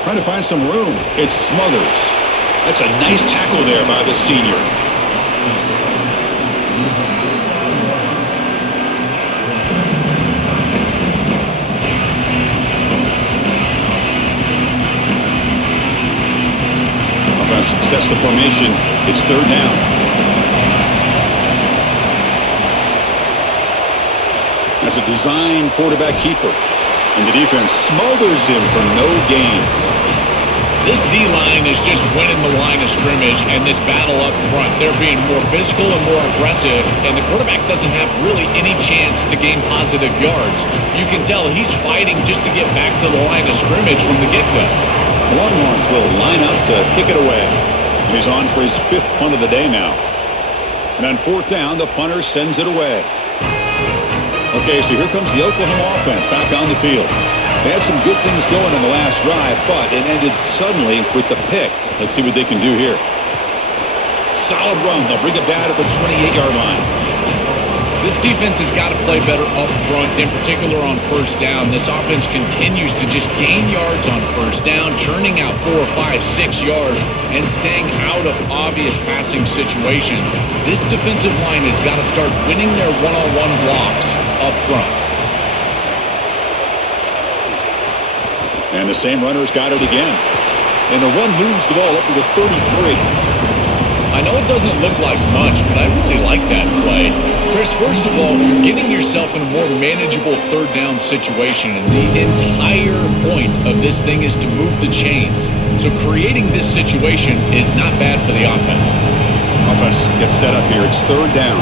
Trying to find some room. It's Smothers. That's a nice tackle there by the senior. Offense sets the formation. It's third down. That's a design quarterback keeper. And the defense smothers him for no gain. This D-line is just winning the line of scrimmage, and this battle up front, they're being more physical and more aggressive, and the quarterback doesn't have really any chance to gain positive yards. You can tell he's fighting just to get back to the line of scrimmage from the get-go. The Longhorns will line up to kick it away. And he's on for his 5th punt of the day now. And on 4th down, the punter sends it away. Okay, so here comes the Oklahoma offense back on the field. They had some good things going in the last drive, but it ended suddenly with the pick. Let's see what they can do here. Solid run. They'll bring it back at the 28-yard line. This defense has got to play better up front, in particular on first down. This offense continues to just gain yards on first down, churning out 4, 5, 6 yards, and staying out of obvious passing situations. This defensive line has got to start winning their one-on-one blocks up front. And the same runner's got it again. And the run moves the ball up to the 33. I know it doesn't look like much, but I really like that play. Chris, first of all, you're getting yourself in a more manageable third down situation, and the entire point of this thing is to move the chains. So creating this situation is not bad for the offense. Offense gets set up here. It's third down.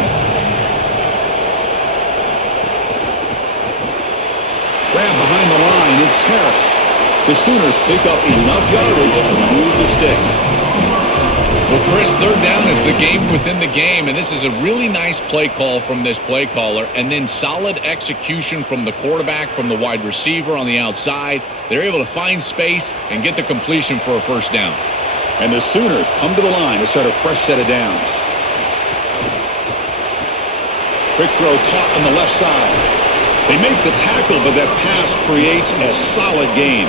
Grab behind the line. It's Harris. The Sooners pick up enough yardage to move the sticks. Well, Chris, third down is the game within the game, and this is a really nice play call from this play caller, and then solid execution from the quarterback, from the wide receiver on the outside. They're able to find space and get the completion for a first down. And the Sooners come to the line to start a fresh set of downs. Quick throw caught on the left side. They make the tackle, but that pass creates a solid gain.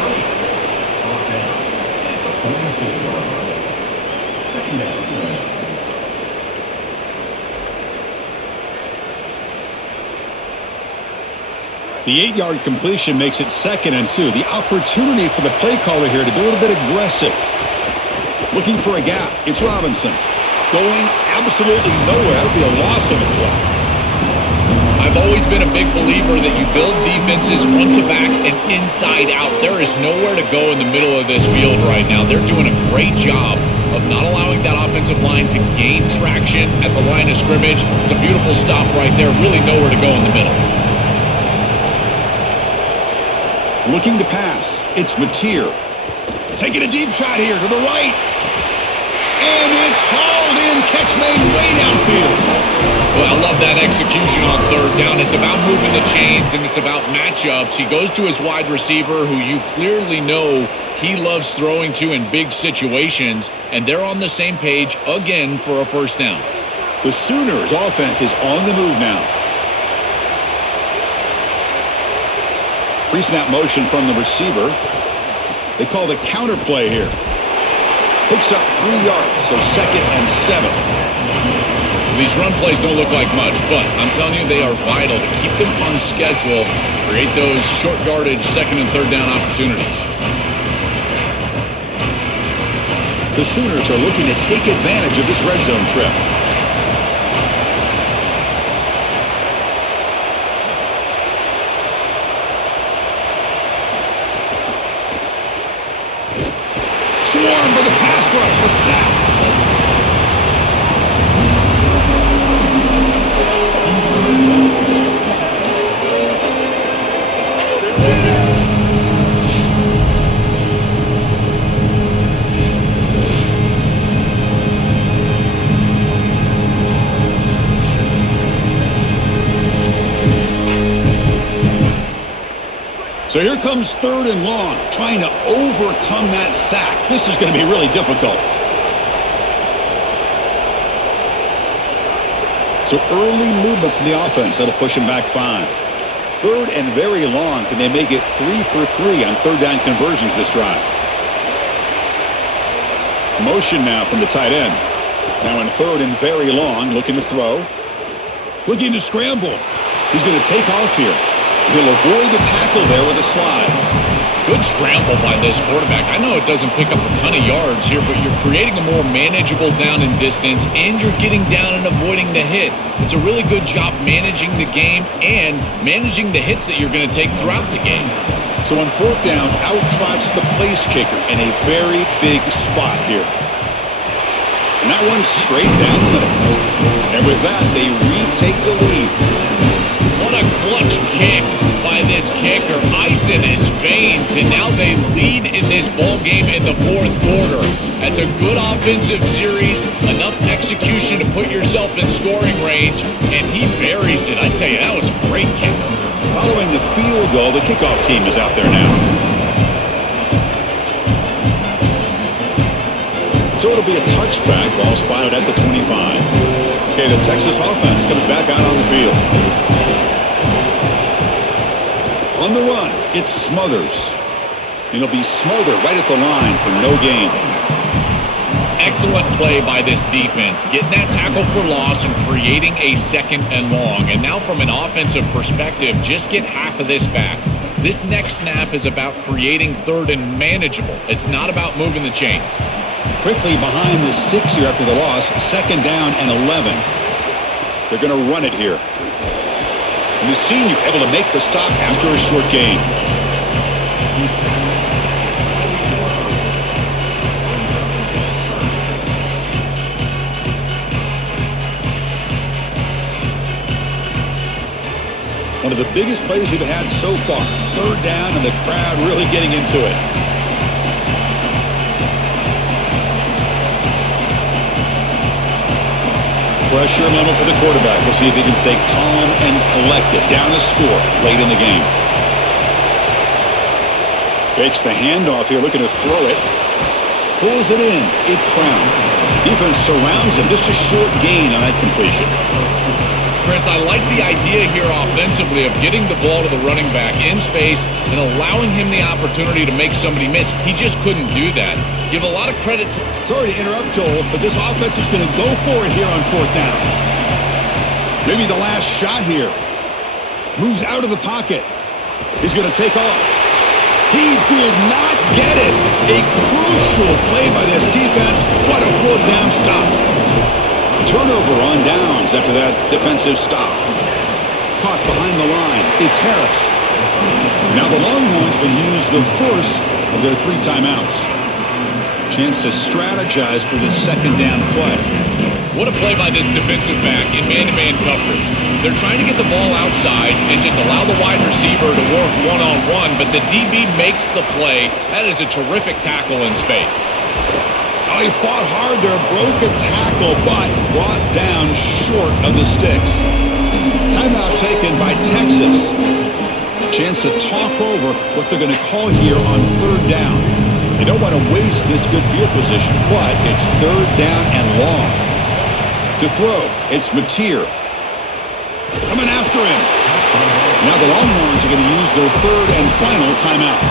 The 8-yard completion makes it 2nd and 2. The opportunity for the play caller here to be a little bit aggressive. Looking for a gap. It's Robinson. Going absolutely nowhere. That would be a loss of a play. I've always been a big believer that you build defenses front to back and inside out. There is nowhere to go in the middle of this field right now. They're doing a great job of not allowing that offensive line to gain traction at the line of scrimmage. It's a beautiful stop right there. Really nowhere to go in the middle. Looking to pass. It's Mateer. Taking a deep shot here to the right. And it's hauled in. Catch made way downfield. Well, I love that execution on third down. It's about moving the chains, and it's about matchups. He goes to his wide receiver, who you clearly know he loves throwing to in big situations, and they're on the same page again for a first down. The Sooners' offense is on the move now. Pre-snap motion from the receiver. They call the counter play here. Picks up 3 yards, so 2nd and 7. These run plays don't look like much, but I'm telling you, they are vital to keep them on schedule, create those short yardage 2nd and 3rd down opportunities. The Sooners are looking to take advantage of this red zone trip. Swarm for the pass rush, a sack. So here comes 3rd and long, trying to overcome that sack. This is going to be really difficult. So early movement from the offense. That'll push him back 5. 3rd and very long. Can they make it 3 for 3 on 3rd down conversions this drive? Motion now from the tight end. Now in 3rd and very long, looking to throw. Looking to scramble. He's going to take off here. He'll avoid the tackle there with a slide. Good scramble by this quarterback. I know it doesn't pick up a ton of yards here, but you're creating a more manageable down and distance, and you're getting down and avoiding the hit. It's a really good job managing the game and managing the hits that you're going to take throughout the game. So on 4th down, out trots the place kicker in a very big spot here. And that one's straight down the middle. And with that, they retake the lead. What a clutch kick by this kicker, ice in his veins, and now they lead in this ball game in the 4th quarter. That's a good offensive series, enough execution to put yourself in scoring range, and he buries it. I tell you, that was a great kick. Following the field goal, the kickoff team is out there now. So it'll be a touchback, ball spotted at the 25. Okay, the Texas offense comes back out on the field. On the run, it's Smothers. And he'll be Smothered right at the line for no gain. Excellent play by this defense, getting that tackle for loss and creating a 2nd and long. And now from an offensive perspective, just get half of this back. This next snap is about creating 3rd and manageable. It's not about moving the chains. Quickly behind the sticks here after the loss, 2nd down and 11. They're going to run it here. And the senior able to make the stop after a short gain. One of the biggest plays we've had so far. 3rd down and the crowd really getting into it. Pressure level for the quarterback. We'll see if he can stay calm and collected. Down a score late in the game. Fakes the handoff here, looking to throw it. Pulls it in. It's Brown. Defense surrounds him. Just a short gain on that completion. Chris, I like the idea here offensively of getting the ball to the running back in space and allowing him the opportunity to make somebody miss. He just couldn't do that. Give a lot of credit to... Sorry to interrupt, Joel, but this offense is going to go for it here on 4th down. Maybe the last shot here. Moves out of the pocket. He's going to take off. He did not get it. A crucial play by this defense. What a 4th down stop. Turnover on downs after that defensive stop. Caught behind the line. It's Harris. Now the Longhorns will use the first of their 3 timeouts. Chance to strategize for this 2nd down play. What a play by this defensive back in man-to-man coverage. They're trying to get the ball outside and just allow the wide receiver to work one-on-one, but the DB makes the play. That is a terrific tackle in space. Oh, he fought hard there, broke a tackle, but brought down short of the sticks. Timeout taken by Texas. Chance to talk over what they're going to call here on 3rd down. They don't want to waste this good field position, but it's 3rd down and long. To throw, it's Mateer. Coming after him. Now the Longhorns are going to use their 3rd and final timeout.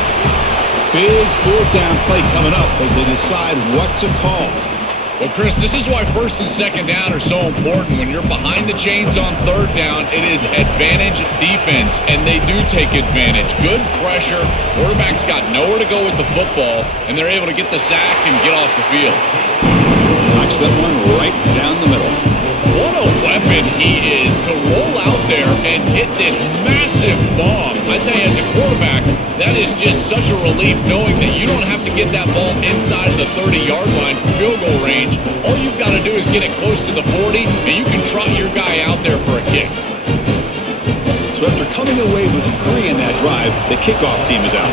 Big 4th down play coming up as they decide what to call. Well, Chris, this is why 1st and 2nd down are so important. When you're behind the chains on 3rd down, it is advantage defense, and they do take advantage. Good pressure. Quarterback's got nowhere to go with the football, and they're able to get the sack and get off the field. Knocks that one right down the middle. What a weapon he is to roll out there and hit this massive bomb. I tell you, as a quarterback, that is just such a relief knowing that you don't have to get that ball inside of the 30-yard line for field goal range. All you've got to do is get it close to the 40, and you can trot your guy out there for a kick. So after coming away with 3 in that drive, the kickoff team is out.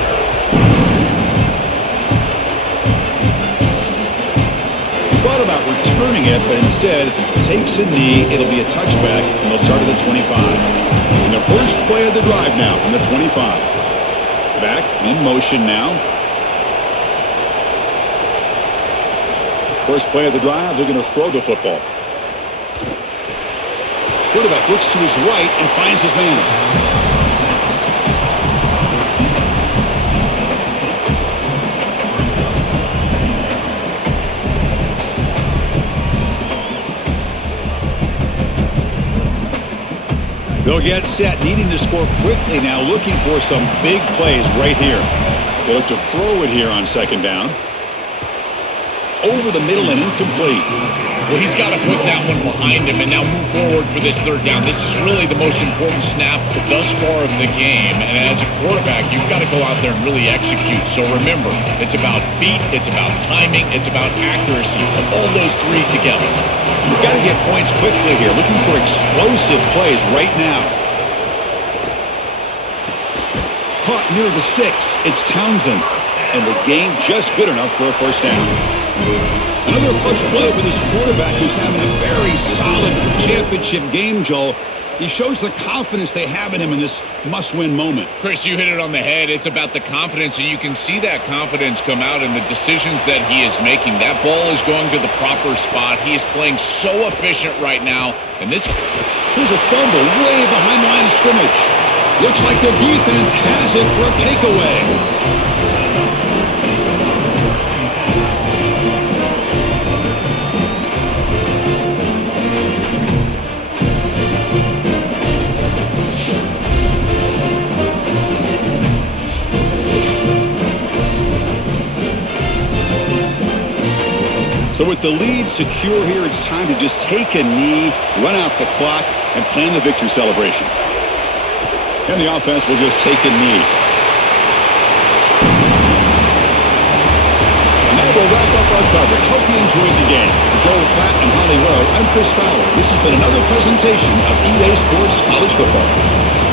Thought about returning it, but instead takes a knee. It'll be a touchback, and they'll start at the 25. And the first play of the drive now from the 25. Back in motion now. First play of the drive, they're going to throw the football. Quarterback looks to his right and finds his man. They'll get set, needing to score quickly now, looking for some big plays right here. They look to throw it here on second down. Over the middle and incomplete. Well, he's got to put that one behind him and now move forward for this third down. This is really the most important snap thus far of the game. And as a quarterback, you've got to go out there and really execute. So remember, it's about feet, it's about timing, it's about accuracy. Put all those three together. We've got to get points quickly here. Looking for explosive plays right now. Caught near the sticks. It's Townsend. And the game just good enough for a first down. Another clutch play for this quarterback who's having a very solid championship game, Joel. He shows the confidence they have in him in this must-win moment. Chris, you hit it on the head. It's about the confidence, and you can see that confidence come out in the decisions that he is making. That ball is going to the proper spot. He is playing so efficient right now. And this... Here's a fumble way behind the line of scrimmage. Looks like the defense has it for a takeaway. So with the lead secure here, it's time to just take a knee, run out the clock, and plan the victory celebration. And the offense will just take a knee. And that will wrap up our coverage. Hope you enjoyed the game. For Joel Pratt and Holly Rowe, I'm Chris Fowler. This has been another presentation of EA Sports College Football.